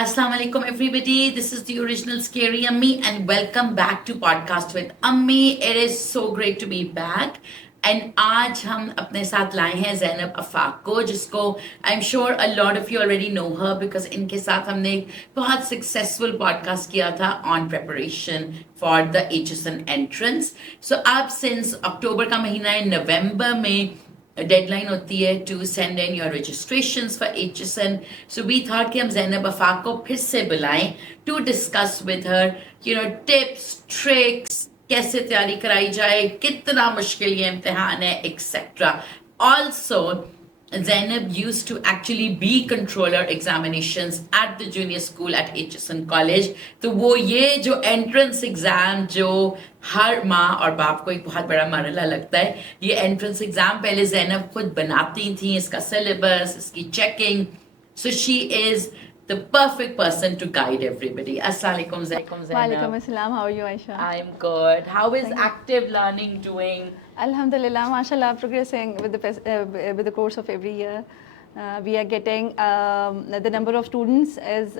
Assalamu alaikum everybody. This is the original Scary Ammi and welcome back to Podcast with Ammi. It is so great to be back. And आज हम अपने साथ लाए हैं ज़ैनब अफाक को जिसको I am sure a lot of you already know her because इनके साथ हमने एक बहुत सक्सेसफुल पॉडकास्ट किया था on preparation for the HSN entrance. So अब सिंस अक्टूबर का महीना है, नवंबर में डेडलाइन होती है to send in your registrations for HSN. So we thought कि हम ज़ैनब अफाक को फिर से बुलाएं to discuss with her tips tricks, कैसे तैयारी कराई जाए, कितना मुश्किल ये इम्तिहान है, etcetera. Also Zainab used to actually be controller examinations at the junior school at HSN College. तो वो ये जो entrance exam जो हर माँ और बाप को एक बहुत बड़ा मरहला लगता है, ये entrance exam पहले ज़ैनब खुद बनाती थी, इसका syllabus, इसकी checking. So she is the perfect person to guide everybody. Assalamualaikum Zainab. Walaikum assalam. How are you, Aisha? I'm good. How is Thank you. active learning doing? Alhamdulillah, mashallah, progressing with the course of every year. We are getting the number of students is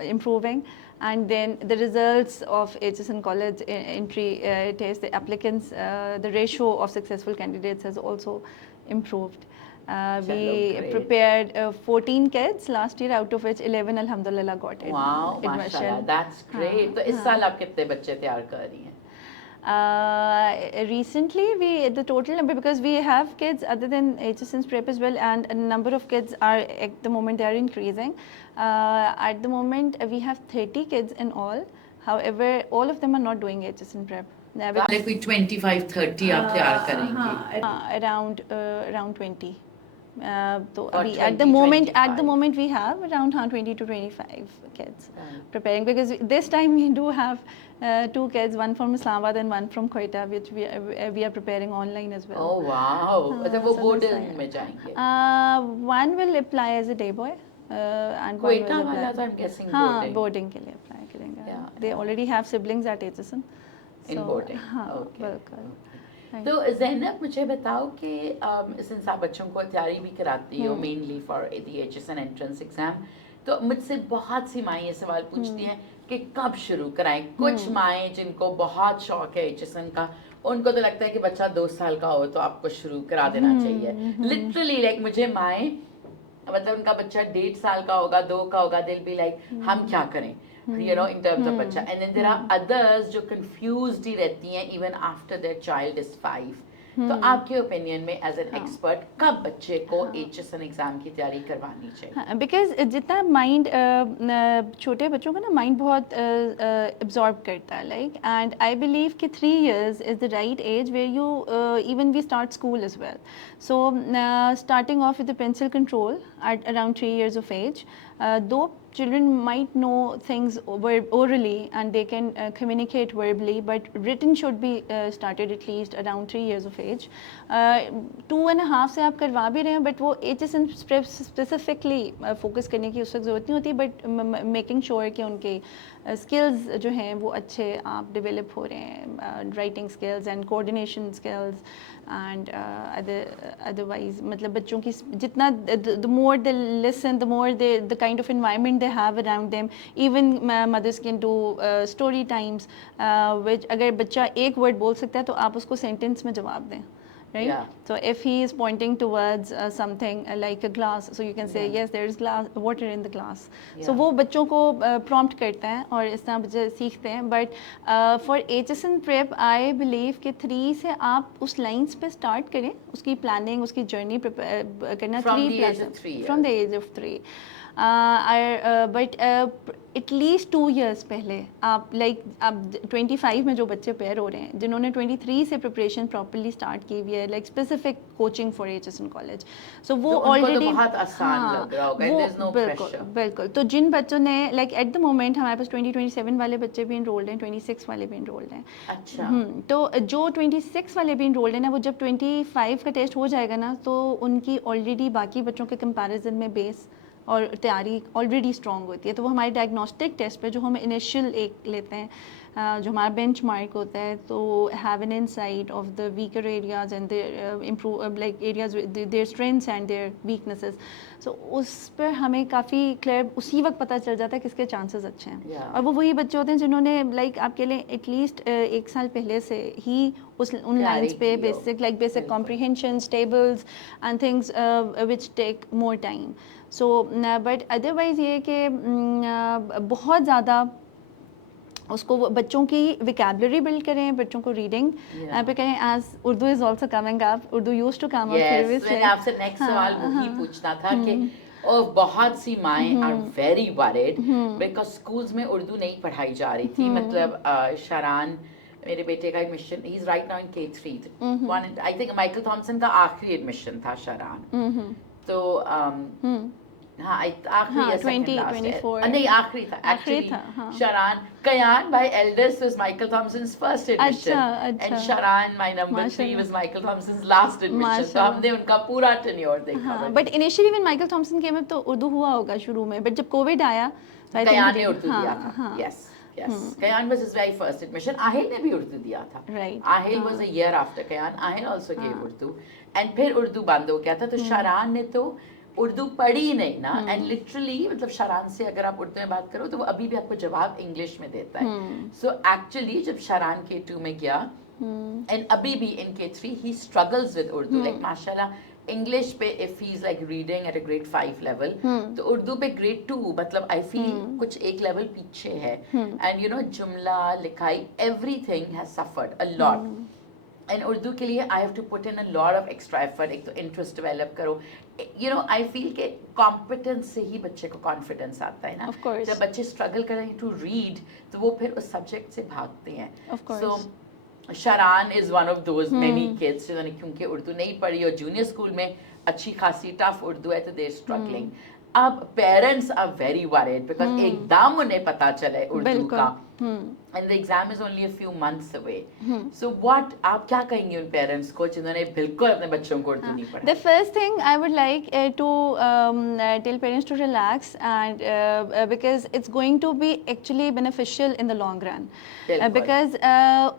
improving, and then the results of HSN College entry test, the applicants, the ratio of successful candidates has also improved. We great. prepared 14 kids last year, out of which 11 alhamdulillah got it. Wow, admission. माशाल्लाह, that's great. तो इस साल आप कितने बच्चे तैयार कर रही हैं? Recently, the total number, because we have kids other than HSN's prep as well, and a number of kids are at the moment they are increasing. At the moment, we have 30 kids in all. However, all of them are not doing HSN prep. like we 25-30 आप तैयार करेंगे. Around 20. So Or at the 20, moment 25. we have around 20 to 25 kids preparing, because this time we do have 2 kids, one from Islamabad and one from Quetta, which we are preparing online as well. Oh wow. मतलब वो so board that's why. में जाएंगे. One will apply as a day boy and one Quetta will वाला apply. तो I'm guessing हाँ, boarding. boarding के लिए apply करेंगे. Yeah, They already have siblings at HSN. In boarding. हाँ, Okay. बिल्कुल. तो ज़ैनब मुझे बताओ कि सिंस आप बच्चों को तैयारी भी कराती हो mainly for the HSN entrance exam, तो मुझसे बहुत सी माएँ ये सवाल पूछती हैं कि कब शुरू कराएं. कुछ माएँ जिनको बहुत शौक है HSN का, उनको तो लगता है कि बच्चा 2 साल का हो तो आपको शुरू करा देना चाहिए. लिटरली लाइक मुझे माएँ, मतलब उनका बच्चा 1.5 साल का होगा, 2 का होगा, दिल भी लाइक हम क्या करें, in terms of बच्चा. And then there are others जो confused ही रहती हैं even after their child is 5. तो आपके ओपिनियन में एज एन एक्सपर्ट कब बच्चे को HSN एग्जाम की तैयारी करवानी चाहिए? बिकॉज जितना माइंड छोटे बच्चों का ना माइंड बहुत एब्जॉर्ब करता है, लाइक, एंड आई बिलीव कि 3 years is the right age where you even we start school as well. So starting off with the pencil control at around 3 years of age, though children might know things orally and they can communicate verbally, but written should be started at least around 3 years of age. 2.5 से आप करवा भी रहे हैं, but वो HSN specifically focus करने की उस वक्त ज़रूरत नहीं होती, बट मेकिंग श्योर कि उनके स्किल्स जो हैं वो अच्छे आप डेवलप हो रहे हैं, writing skills and coordination skills and otherwise, मतलब बच्चों की जितना the more they listen, the more they the kind of environment they have around them. Even mothers can do story times, which अगर बच्चा एक वर्ड बोल सकता है तो आप उसको सेंटेंस में जवाब दें. Right? Yeah. So if he is pointing towards something like a glass, so you can say yes, there is water in the glass. So Yeah. वो बच्चों को prompt करते हैं और इस तरह बच्चे सीखते हैं. But for HSN prep, I believe कि 3 से आप उस lines पे start करें, उसकी planning, उसकी journey करना. From the age of 3 From the age of 3. But at least 2 years पहले आप आप 25 में जो बच्चे पेयर हो रहे हैं, जिन्होंने 23 से प्रिपरेशन प्रॉपरली स्टार्ट की हुई है, like specific coaching for HSN college, so वो ऑलरेडी बहुत आसान लग रहा होगा. There's no pressure. बिल्कुल. तो जिन बच्चों ने लाइक एट द मोमेंट हमारे पास 2027 वाले बच्चे भी इनरोल्ड हैं, 26 वाले भी इनरोल्ड हैं. अच्छा. तो जो 26 वाले भी इनरोल्ड हैं ना, वो जब 25 का टेस्ट हो जाएगा ना, तो उनकी ऑलरेडी बाकी बच्चों के कंपैरिजन में बेस और तैयारी ऑलरेडी स्ट्रॉन्ग होती है। तो वो हमारे डायग्नोस्टिक टेस्ट पे जो हम इनिशियल एक लेते हैं, जो हमारा बेंचमार्क होता है, तो have an insight of the weaker areas and their improve like areas their strengths and their weaknesses. So उस पर हमें काफ़ी क्लियर उसी वक्त पता चल जाता है किसके चांसेस अच्छे हैं। और वो वही बच्चे होते हैं जिन्होंने लाइक आपके लिए एटलीस्ट 1 साल पहले से ही उन लाइन्स पे basic comprehension, tables and things which take more time. So but otherwise ये कि बहुत ज़्यादा उसको बच्चों की विकैबुलरी बिल्ड करें, बच्चों को रीडिंग पे करें। As Urdu is also coming up, Urdu used to come up previously. मैंने आपसे नेक्स्ट सवाल वही पूछना था कि और बहुत सी माएँ are very worried because schools में उर्दू नहीं पढ़ाई जा रही थी। मतलब शरान मेरे बेटे का admission, he is right now in K3, I think Michael Thomson का आखिरी एडमिशन था शरान। तो हाँ आखिरी या सेकंड लास्ट, नहीं आखिरी था actually. Sharan Kayan my eldest was Michael Thomson's first admission and Sharan my number 3 was Michael Thomson's last admission. तो हमने उनका पूरा टेन्योर देखा। But initially when Michael Thomson came up तो उर्दू हुआ होगा शुरू में, बट जब कोविड आया कयान ने उर्दू दिया था। Yes Kayan was his very first admission. Ahil ने भी उर्दू दिया था। Right. Ahil was a year after Kayan. Ahil also gave Urdu and फिर उर्दू बंद हो गया था। तो शरान ने तो उर्दू पढ़ी नहीं ना, एंड लिटरली मतलब शरान से अगर आप उर्दू में बात करो तो वो अभी भी आपको जवाब इंग्लिश में देता है। सो एक्चुअली जब शरान K2 में गया एंड अभी भी इन K3 he struggles with Urdu, like माशाल्लाह इंग्लिश पे if he is like reading at a grade 5 level, तो उर्दू पे ग्रेड 2 मतलब आई फील कुछ एक लेवल पीछे है। एंड यू नो जुमला, लिखाई, everything has suffered a lot. And Urdu के लिए I have to put in a lot of extra effort. एक तो इंटरेस्ट डेवलप करो, यू नो आई फील के कॉम्पिटेंस से ही बच्चे को कॉन्फिडेंस आता है ना। जब बच्चे स्ट्रगल करेंगे टू रीड तो वो फिर उस सब्जेक्ट से भागते हैं। So Sharan is one of those many kids जिन्होंने क्योंकि उर्दू नहीं पढ़ी और जूनियर स्कूल में अच्छी खासी टफ उर्दू है तो दे स्ट्रगलिंग। अब parents are very worried because एकदम उन्हें पता चले उर्दू का and the exam is only a few months away. So what आप क्या कहेंगे उन पेरेंट्स को जिन्होंने बिल्कुल अपने बच्चों को उर्दू नहीं पढ़ा? The first thing I would like to tell parents to relax and because it's going to be actually beneficial in the long run. Because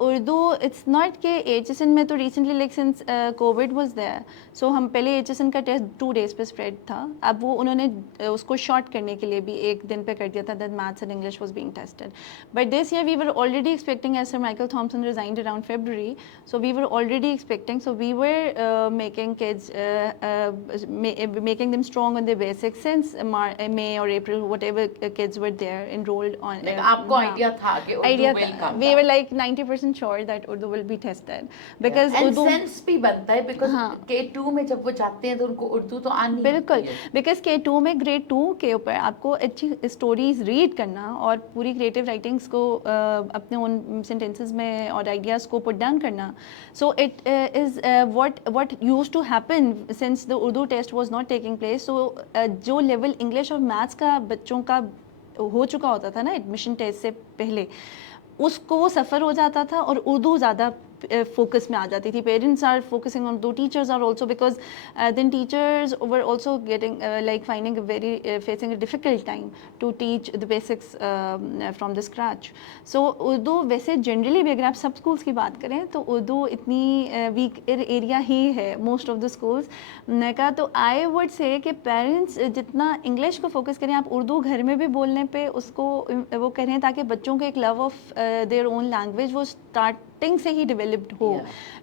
Urdu it's not कि HSN में तो recently like since COVID was there, so हम पहले HSN का test 2 days पे spread था। अब वो उन्होंने उसको short करने के लिए भी 1 दिन पे कर दिया था, that maths and English was being tested. But this year we were already expecting, as Sir Michael Thompson resigned around February, so we were already expecting, so we were making kids making them strong on their basics since May or April, whatever kids were there enrolled on. Like आपको idea था कि Urdu will come? We were like 90% sure that Urdu will be tested because and sense भी बनता है because K2 में जब वो जाते हैं तो उनको उर्दू तो आनी बिल्कुल, because K2 में grade 2 के ऊपर आपको अच्छी स्टोरीज रीड करना और पूरी क्रिएटिव राइटिंग्स को अपने उन सेंटेंसेस में और आइडियाज़ को पुट डाउन करना। So it is what used to happen since the Urdu test was not taking place. So जो लेवल इंग्लिश और मैथ्स का बच्चों का हो चुका होता था ना एडमिशन टेस्ट से पहले, उसको वो सफ़र हो जाता था और उर्दू ज़्यादा फोकस में आ जाती थी। Parents are focusing on, though teachers are also because then teachers were also getting like finding very facing a difficult time to teach the basics from the scratch. So Urdu वैसे जनरली भी अगर आप सब schools की बात करें तो उर्दू इतनी वीक एरिया ही है मोस्ट ऑफ द स्कूल्स का। तो आई वुड से कि पेरेंट्स जितना इंग्लिश को फोकस करें, आप उर्दू घर में भी बोलने पे उसको वो करें ताकि बच्चों को एक love of their own language वो स्टार्टिंग से ही डेवलप्ड हो।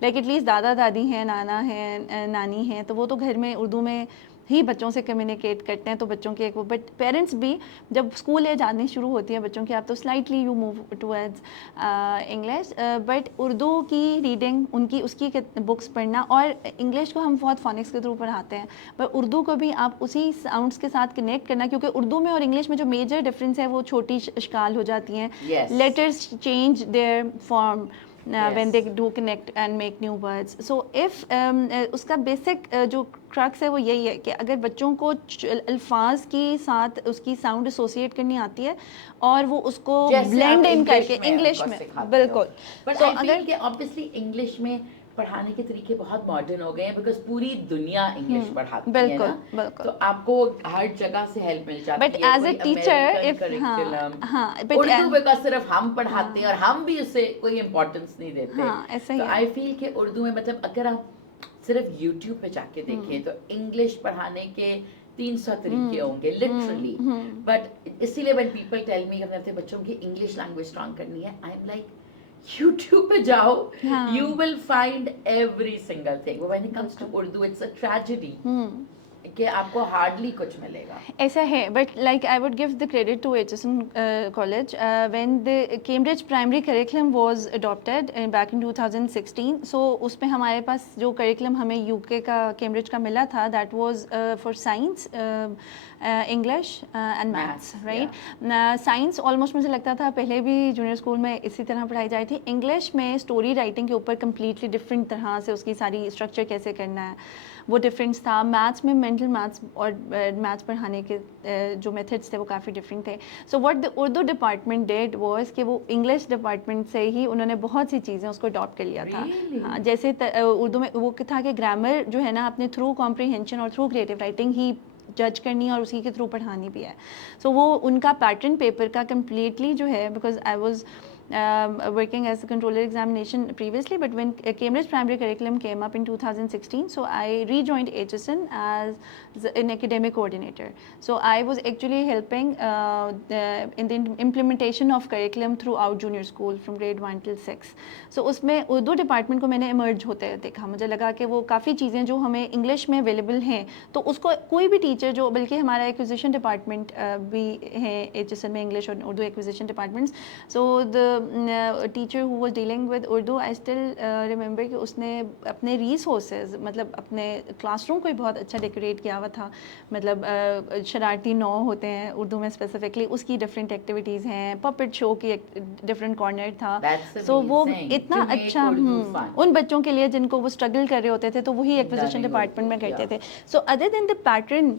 लाइक एटलीस्ट दादा दादी हैं, नाना हैं, नानी हैं, तो वो तो घर में उर्दू में ही बच्चों से कम्युनिकेट करते हैं, तो बच्चों के एक वो, बट पेरेंट्स भी जब स्कूल एज आनी शुरू होती है बच्चों की, आप तो slightly you move towards English, but Urdu की रीडिंग उनकी उसकी बुक्स पढ़ना, और इंग्लिश को हम बहुत फोनिक्स के थ्रू पढ़ाते हैं, पर उर्दू को भी आप उसी साउंड्स के साथ कनेक्ट करना, क्योंकि उर्दू में और इंग्लिश में जो मेजर डिफरेंस है वो छोटी शिकाल हो जाती हैं। Letters change their form when they do connect and make new words. So if उसका बेसिक जो क्रक्स है वो यही है कि अगर बच्चों को अल्फाज के साथ उसकी साउंड एसोसिएट करनी आती है और वो उसको ब्लेंड इन करके इंग्लिश में बिल्कुल, बट so, अगर ऑब्वियसली इंग्लिश में पढ़ाने के तरीके बहुत मॉडर्न हो गए हैं बिकॉज पूरी दुनिया इंग्लिश पढ़ाती है बिल्कुल ना, बिल्कुल। तो आपको हर जगह से हेल्प मिल जाती बट है। एज ए कोई टीचर अमेरिकन इफ करिकुलम, हाँ बट उर्दू बिकॉज सिर्फ हम पढ़ाते हैं और हम भी उसे कोई इम्पोर्टेंस नहीं देते। हाँ ऐसा ही तो है। आई फील कि उर्दू में मतलब अगर आप सिर्फ यूट्यूब पे जाके देखें तो इंग्लिश पढ़ाने के 300 तरीके होंगे लिटरली। बट इसीलिए व्हेन पीपल टेल मी अपने अपने बच्चों की इंग्लिश लैंग्वेज स्ट्रॉन्ग करनी है, आई एम लाइक यूट्यूब पे जाओ, हाँ। You will find every single thing. When it comes to Urdu it's a tragedy कि आपको हार्डली कुछ मिलेगा। ऐसा है but like I would give the credit to HSN college when the Cambridge primary curriculum was adopted back in 2016। So उसमें हमारे पास जो curriculum हमें यूके का कैम्ब्रिज का मिला था that was for science, English and maths, right. Science almost मुझे लगता था पहले भी जूनियर स्कूल में इसी तरह पढ़ाई जाती थी। इंग्लिश में स्टोरी राइटिंग के ऊपर कम्प्लीटली डिफरेंट तरह से उसकी सारी स्ट्रक्चर कैसे करना है वो डिफरेंस था। मैथ्स में मेंटल मैथ्स और मैथ्स पढ़ाने के जो मेथड्स थे वो काफ़ी डिफरेंट थे। So what the Urdu department did was कि वो इंग्लिश डिपार्टमेंट से ही उन्होंने बहुत सी चीज़ें उसको अडॉप्ट कर लिया था। Really? हाँ, जैसे उर्दू में वो था कि ग्रामर जो है ना अपने थ्रू कॉम्प्रीहेंशन और थ्रू क्रिएटिव राइटिंग ही जज करनी है और उसी के थ्रू पढ़ानी भी है। सो वो उनका पैटर्न पेपर का कम्प्लीटली जो है because I was working as a controller examination previously, but when Cambridge primary curriculum came up in 2016, so I rejoined HSN as an academic coordinator. So I was actually helping in the implementation of curriculum throughout junior school from grade 1 till 6. So उसमें Urdu department को मैंने emerge होते देखा। मुझे लगा कि वो काफ़ी चीज़ें जो हमें इंग्लिश में अवेलेबल हैं तो उसको कोई भी टीचर जो, बल्कि हमारा एक्विजिशन डिपार्टमेंट भी है HSN में, इंग्लिश और Urdu acquisition departments. So the teacher who was dealing with Urdu, I still remember कि उसने अपने रिसोर्सेज मतलब अपने क्लासरूम को ही बहुत अच्छा डेकोरेट किया हुआ था। मतलब शरारती 9 होते हैं उर्दू में स्पेसिफिकली, उसकी डिफरेंट एक्टिविटीज़ हैं, पपेट शो की एक डिफरेंट कॉर्नर था। सो वो इतना अच्छा उन बच्चों के लिए जिनको वो स्ट्रगल कर रहे होते थे तो वही एक्विजिशन डिपार्टमेंट में करते थे। So other than the pattern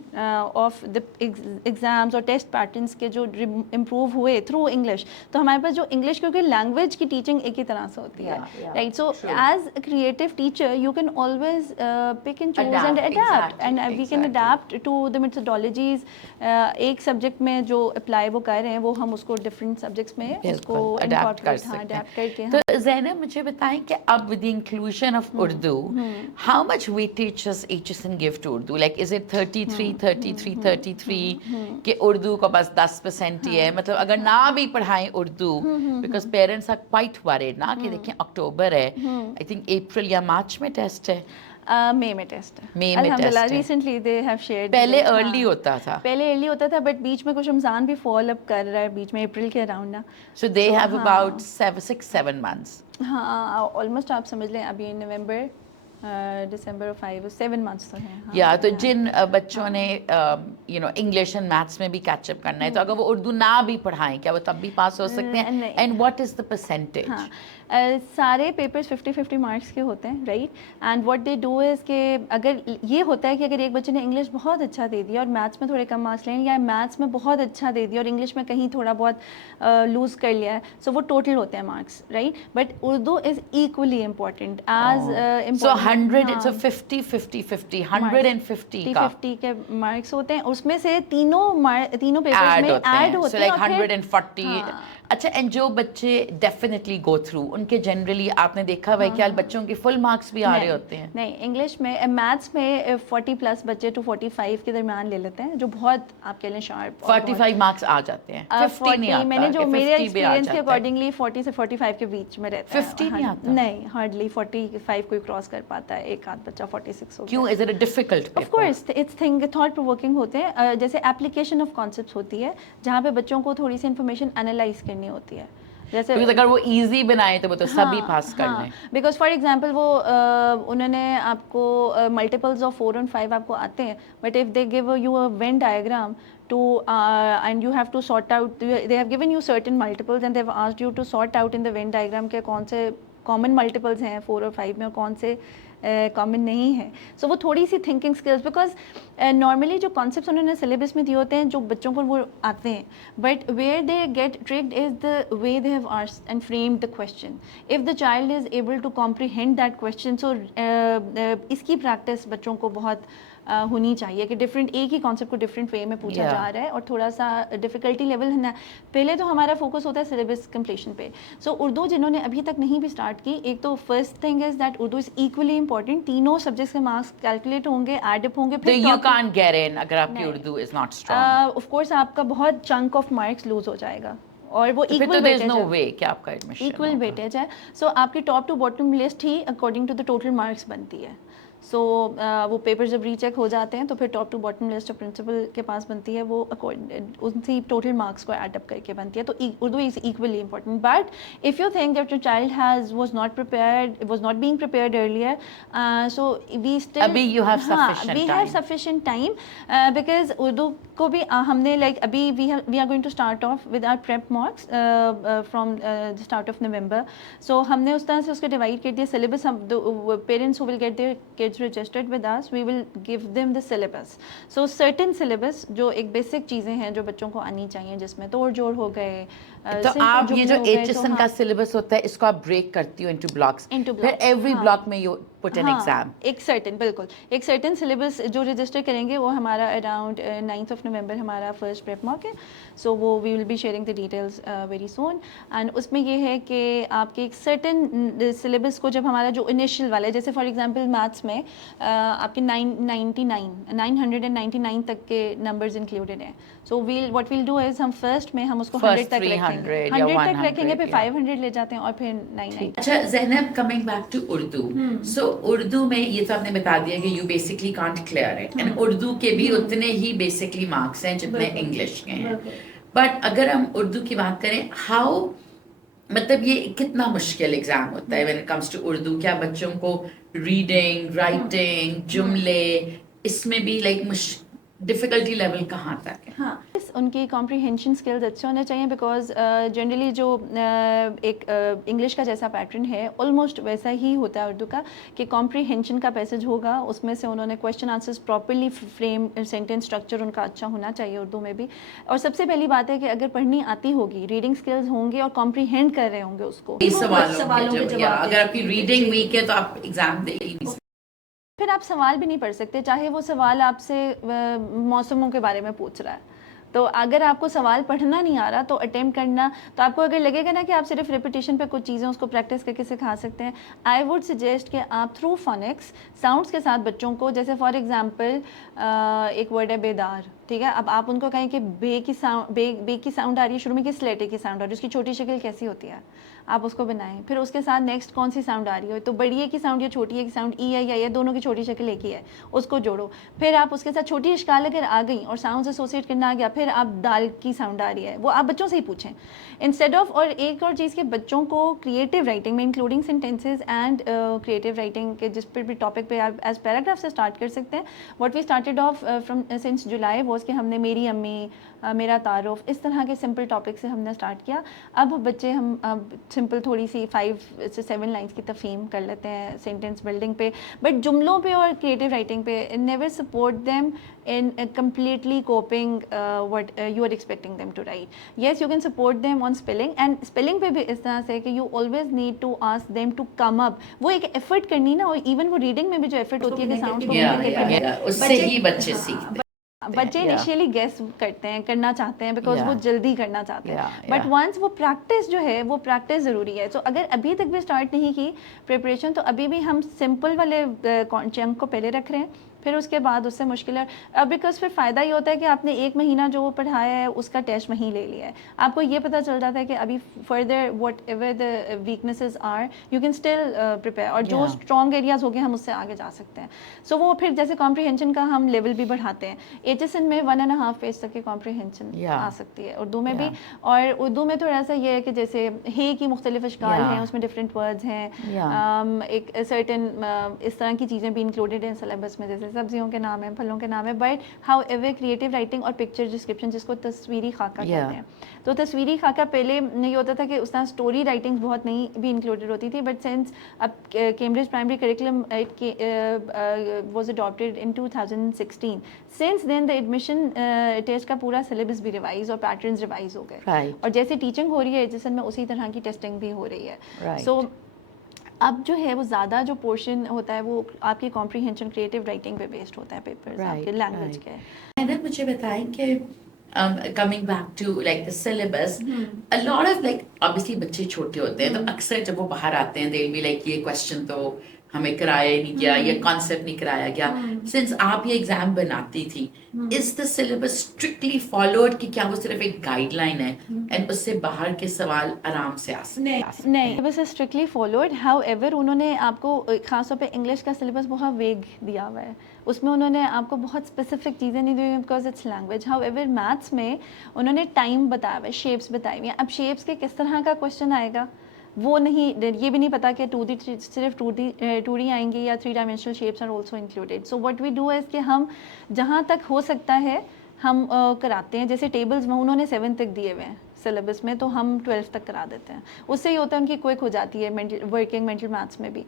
of the exams और टेस्ट पैटर्न्स के जो इम्प्रूव हुए थ्रू इंग्लिश, तो हमारे पास जो इंग्लिश क्योंकि लैंग्वेज की टीचिंग एक ही तरह से होती है, right. So as a creative teacher you can always pick and choose and adapt and we can adapt to the methodologies. एक सब्जेक्ट में जो अप्लाई वो कर रहे हैं वो हम उसको डिफरेंट सब्जेक्ट्स में उसको अडैप्ट करके। तो ज़ैनब मुझे बताएं कि अब with the inclusion of Urdu how much weightage does HSN give to Urdu? Like is it 33 कि उर्दू को बस 10% ही है? मतलब अगर ना भी पढ़ाएं Urdu, because parents are quite worried ना कि देखें अक्टूबर है, आई थिंक अप्रैल या मार्च में टेस्ट है, मई में टेस्ट है, मई में टेस्ट है। Recently they have shared. पहले अर्ली होता था, पहले अर्ली होता था बट बीच में कुछ रमजान भी फॉल अप कर रहा है बीच में, अप्रैल के अराउंड ना। सो दे हैव अबाउट 6-7 मंथ्स। हाँ ऑलमोस्ट आप समझ लें अभी नवंबर दिसंबर 5-7 मंथ्स तो हैं। या तो जिन बच्चों ने you know English and maths में भी कैचअप करना है तो अगर वो उर्दू ना भी पढ़ाएं क्या वो तब भी पास हो सकते हैं? And what is the percentage? सारे पेपर्स 50-50 मार्क्स के होते हैं, right. And what they do is कि अगर ये होता है कि अगर एक बच्चे ने इंग्लिश बहुत अच्छा दे दिया और मैथ्स में थोड़े कम मार्क्स लें, या मैथ्स में बहुत अच्छा दे दिया और इंग्लिश में कहीं थोड़ा बहुत लूज़ कर लिया है, सो वो टोटल होते हैं marks, right. But Urdu is equally important as important. So 50-50 150 के मार्क्स होते हैं, उसमें से तीनों पेपर्स में ऐड होते हैं, 140। अच्छा, एंड जो बच्चे डेफिनेटली गो थ्रू उनके जनरली आपने देखा हुआ है क्या बच्चों के फुल मार्क्स भी आ रहे होते हैं? नहीं, इंग्लिश में मैथ्स में 40+ बच्चे to 45 के दरमियान ले लेते हैं जो बहुत आपके लिए शार्प। 45 मार्क्स आ जाते हैं, 50 नहीं आता। मैंने जो मेरे एक्सपीरियंस के अकॉर्डिंगली 40 से 45 के बीच में रहता है। 50 नहीं आता? नहीं, हार्डली 45 कोई क्रॉस कर पाता है, एक आध बच्चा 46 हो। क्यों? Is it a difficult paper? Of course it's thing thought provoking होते हैं, जैसे एप्लीकेशन ऑफ कॉन्सेप्ट्स होती है जहाँ पे बच्चों को थोड़ी सी इन्फॉर्मेशन एनालाइज करनी होती है। जैसे अगर वो इजी बनाए तो वो तो सभी पास कर लें। बिकॉज फॉर एग्जांपल वो उन्होंने आपको मल्टीपल्स ऑफ 4 और 5 आपको आते हैं, but if they give you a Venn diagram to and you have to sort out, they have given you certain multiples and they have asked you to sort out in the Venn diagram के कौन से common multiples हैं 4 और 5 में और कौन से common नहीं है. सो वो थोड़ी सी थिंकिंग स्किल्स, बिकॉज नॉर्मली जो कॉन्सेप्ट्स उन्होंने सिलेबस में दिए होते हैं जो बच्चों को वो आते हैं, but where they get tricked is the way they have asked and framed the question. If the child is able to comprehend that question, so इसकी प्रैक्टिस बच्चों को बहुत होनी चाहिए कि डिफरेंट एक ही कॉन्सेप्ट को डिफरेंट वे में पूछा जा रहा है और थोड़ा सा डिफ़िकल्टी लेवल है ना. पहले तो हमारा फोकस होता है सिलेबस कंप्लीशन पे. सो उर्दू जिन्होंने अभी तक नहीं भी स्टार्ट की, एक तो first thing is that Urdu is equally important. तीनों सब्जेक्ट्स के मार्क्स कैलकुलेट होंगे, एड अप होंगे. फिर यू कांट गेट इन अगर आपकी Urdu is not strong. Of course आपका बहुत चंक ऑफ मार्क्स लूज हो जाएगा और वो इक्वल वेटेज है. नो वे कि आपका एडमिशन इक्वल वेटेज है. सो आपकी टॉप टू बॉटम लिस्ट ही according to the total marks बनती है. सो वो पेपर जब रीचेक हो जाते हैं तो फिर टॉप टू बॉटम लिस्ट जो प्रिंसिपल के पास बनती है वो उनसे टोटल मार्क्स को एड अप करके बनती है. तो Urdu is equally important. But if you think that your child has was not prepared, was not being prepared earlier, so we still अभी you have sufficient time because Urdu को भी हमने like अभी we are going to start off with our prep mocks from the start of November. So हमने उस तरह से उसको डिवाइड कर दिया सिलेबस. हम parents who will get their kids registered with us, we will give them the syllabus. So certain syllabus जो एक बेसिक चीज़ें हैं जो बच्चों को आनी चाहिए, जिसमें तोड़ जोड़ हो गए. तो आप ये जो HSN का सिलेबस होता है इसको आप ब्रेक करती हो इनटू ब्लॉक्स. फिर एवरी ब्लॉक में यू पुट एन एग्जाम. एक सर्टेन बिल्कुल एक सर्टेन सिलेबस जो रजिस्टर करेंगे वो हमारा अराउंड 9th of November हमारा फर्स्ट प्रेप मॉक है. सो वो we will be sharing the details very soon. And उसमें ये है कि आपके एक सर्टेन सिलेबस को जब हमारा जो इनिशियल वाला है, जैसे फॉर एग्जांपल मैथ्स में आपके 999 तक के नंबर्स इंक्लूडेड हैं. So what we'll do is हम फर्स्ट में हम उसको 100 तक रखेंगे, 100 तक रखेंगे, फिर 500 ले जाते हैं और फिर 99. अच्छा Zainab, coming back to Urdu. So Urdu में ये तो आपने बता दिया कि you basically can't clear it, and Urdu के भी उतने ही बेसिकली मार्क्स हैं जितने इंग्लिश के हैं. बट अगर हम उर्दू की बात करें, हाउ मतलब ये कितना मुश्किल एग्जाम होता है when it comes to Urdu? क्या बच्चों को रीडिंग, राइटिंग, जुमले, इसमें भी लाइक डिफिकल्टी लेवल कहाँ तक है? हाँ, उनकी कॉम्प्रीहेंशन स्किल्स अच्छे होने चाहिए. बिकॉज जनरली जो एक इंग्लिश का जैसा पैटर्न है ऑलमोस्ट वैसा ही होता है उर्दू का, कि कॉम्प्रीहेंशन का पैसेज होगा, उसमें से उन्होंने question answers properly frame, sentence structure उनका अच्छा होना चाहिए उर्दू में भी. और सबसे पहली बात है कि अगर पढ़नी आती होगी, रीडिंग स्किल्स होंगे और कॉम्प्रीहेंड कर रहे होंगे उसको. सवालों के जवाब. अगर आपकी रीडिंग वीक है तो आप एग्जाम दे ही नहीं. फिर आप सवाल भी नहीं पढ़ सकते, चाहे वो सवाल आपसे मौसमों के बारे में पूछ रहा है. तो अगर आपको सवाल पढ़ना नहीं आ रहा तो अटेम्प्ट करना, तो आपको अगर लगेगा ना कि आप सिर्फ रेपिटेशन पे कुछ चीज़ें उसको प्रैक्टिस करके सिखा सकते हैं, आई वुड सजेस्ट कि आप थ्रू फोनिक्स साउंड्स के साथ बच्चों को, जैसे फॉर एग्जांपल एक वर्ड है बेदार, ठीक है. अब आप उनको कहें कि बे की साउंड आ रही है, शुरू में किस लेटर की साउंड आ रही है, उसकी छोटी शक्ल कैसी होती है, आप उसको बनाएं. फिर उसके साथ नेक्स्ट कौन सी साउंड आ रही है, तो बड़ी है की साउंड या छोटी है की साउंड, ई है या ये, दोनों की छोटी शक्ल एक ही है, उसको जोड़ो. फिर आप उसके साथ छोटी इश्काल अगर आ गई और साउंड एसोसिएट करना आ गया, फिर आप दाल की साउंड आ रही है, वो आप बच्चों से ही पूछें इंस्टेड ऑफ. और एक और चीज़ के बच्चों को क्रिएटिव राइटिंग में, including sentences and creative writing के जिस पर भी टॉपिक पे आप एज पैराग्राफ से स्टार्ट कर सकते हैं. What we started off from since July was कि हमने मेरी अम्मी, मेरा तारुफ, इस तरह के सिंपल टॉपिक से हमने स्टार्ट किया. अब बच्चे हम सिंपल थोड़ी सी 5 से 7 लाइंस की तफहीम कर लेते हैं सेंटेंस बिल्डिंग पे, बट जुमलों पे और क्रिएटिव राइटिंग पे never support them in completely coping what you are expecting them to write. Yes, you can support them on spelling, and spelling पे भी इस तरह से कि you always need to ask them to come up. वो एक effort करनी ना, और even वो reading में भी जो effort होती है कि sound को उससे ही बच्चे सीखते हैं. बच्चे इनिशियली गेस करते हैं, करना चाहते हैं, बिकॉज वो जल्दी करना चाहते हैं. बट वंस वो प्रैक्टिस जो है, वो प्रैक्टिस ज़रूरी है. तो अगर अभी तक भी स्टार्ट नहीं की प्रिपरेशन, तो अभी भी हम सिंपल वाले चंक को पहले रख रहे हैं, फिर उसके बाद उससे मुश्किल है. अब बिकॉज फिर फ़ायदा ये होता है कि आपने 1 महीना जो पढ़ाया है उसका टेस्ट वहीं ले लिया है, आपको ये पता चल जाता है कि अभी further whatever the weaknesses are you can still prepare, और जो स्ट्रॉन्ग एरियाज हो गए हम उससे आगे जा सकते हैं. सो वो फिर जैसे कॉम्प्रीहेंशन का हम लेवल भी बढ़ाते हैं. HSN में 1.5 पेज तक की कॉम्प्रीहेंशन आ सकती है, उर्दू में भी. और उर्दू में थोड़ा सा ये है कि जैसे हे की मुख्तलिफ अशकाल हैं, उसमें डिफरेंट वर्ड्स हैं, एक सर्टन इस तरह की चीज़ें भी इंक्लूडेड हैं सिलेबस में, जैसे सब्जियों के नाम है, फलों के नाम है, but how ever creative writing और पिक्चर डिस्क्रिप्शन जिसको तस्वीरी खाका कहते हैं। तो तस्वीरी खाका पहले नहीं होता था कि उस तरह स्टोरी राइटिंग बहुत नहीं भी इंक्लूडेड होती थी, बट सिंस अब Cambridge primary curriculum was adopted in 2016, since then the admission test का पूरा सिलेबस भी रिवाइज और पैटर्न्स रिवाइज हो गए, और जैसे टीचिंग हो रही है एजुकेशन में उसी तरह की टेस्टिंग भी हो रही है। सो अब जो है वो ज़्यादा जो पोर्शन होता है वो आपकी कॉम्प्रीहेंशन क्रिएटिव राइटिंग पे बेस्ड होता है, पेपर्स आपके लैंग्वेज के। मैंने मुझे बताएं कि coming back to like the syllabus, a lot of like obviously बच्चे छोटे होते हैं तो अक्सर जब वो बाहर आते हैं they'll be like ये question तो हमें कराया ही नहीं गया, ये कॉन्सेप्ट नहीं कराया गया। सिंस आप ये एग्जाम बनाती थी, is the syllabus strictly followed कि क्या वो सिर्फ एक गाइडलाइन है एंड उससे बाहर के सवाल आराम से आ सकते हैं? नहीं, syllabus is strictly followed. However उन्होंने आपको खासतौर पे इंग्लिश का सिलेबस बहुत वेग दिया हुआ है, उसमें उन्होंने आपको बहुत स्पेसिफिक चीज़ें नहीं दी because it's language. However maths में उन्होंने टाइम बताया हुआ है, शेप्स बताई हुई हैं। अब शेप्स के किस तरह का क्वेश्चन आएगा वो नहीं, ये भी नहीं पता कि सिर्फ 2D आएंगी या 3 dimensional shapes are also included. So what we do is कि हम जहाँ तक हो सकता है हम कराते हैं। जैसे टेबल्स में उन्होंने 7 तक दिए हुए हैं सिलेबस में, तो हम 12 तक करा देते हैं, उससे ही होता है उनकी क्विक हो जाती है वर्किंग मेंटल मैथ्स में भी।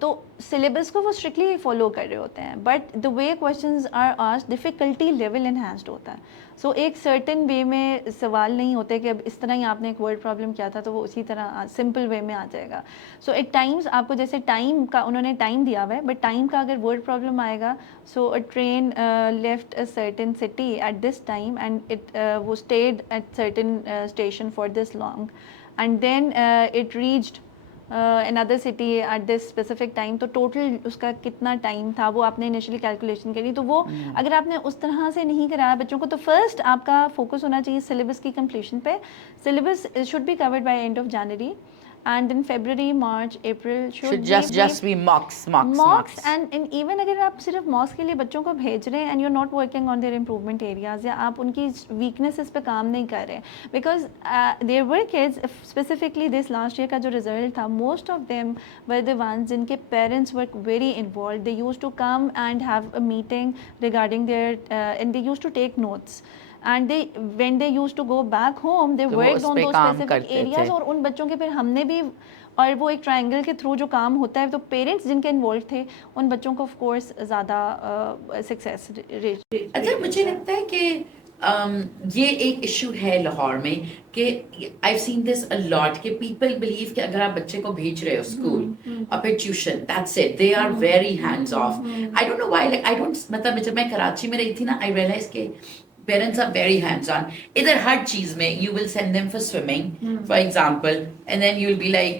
तो सिलेबस को वो स्ट्रिक्टली फॉलो कर रहे होते हैं, but the way questions are asked difficulty level enhanced होता है। सो एक सर्टेन वे में सवाल नहीं होते कि अब इस तरह ही आपने एक वर्ड प्रॉब्लम किया था तो वो उसी तरह सिंपल वे में आ जाएगा। सो एट टाइम्स आपको जैसे टाइम का उन्होंने टाइम दिया हुआ है, बट टाइम का अगर वर्ड प्रॉब्लम आएगा, so a train left a certain city at this time and it वो stayed at certain station for this long, and then it reached another city at this specific time, तो total उसका कितना time था वो आपने initially calculation करी। तो वो अगर आपने उस तरह से नहीं कराया बच्चों को, तो फर्स्ट आपका फोकस होना चाहिए सिलेबस की कंप्लीशन पे। Syllabus should be covered by end of January, and in February, March, April should just be mocks. And even अगर आप सिर्फ मॉक्स के लिए बच्चों को भेज रहे हैं and you're not working on their improvement areas, या आप उनकी weaknesses पे काम नहीं कर रहे हैं, because there were kids, specifically this last year का जो result था, most of them were the ones जिनके parents were very involved. They used to come and have a meeting regarding their and they used to take notes. And when they used to go back home, they worked on those specific areas, और उन बच्चों के फिर हमने भी, और वो एक ट्रायंगल के थ्रू जो काम होता है, तो पेरेंट्स जिनके इन्वॉल्व थे उन बच्चों को ऑफ कोर्स ज़्यादा सक्सेस रेट। अच्छा, मुझे लगता है कि ये एक इशू है लाहौर में कि I seen this a lot कि पीपल बिलीव कि अगर आप बच्चे को भेज रहे हो स्कूल और फिर tuition, that's it, they are very hands off. I don't know why, like I don't, मतलब जब मैं कराची में रही थी ना, आई रियलाइज के parents are very hands-on. इधर हर चीज में you will send them for swimming, for example, and then you'll be like,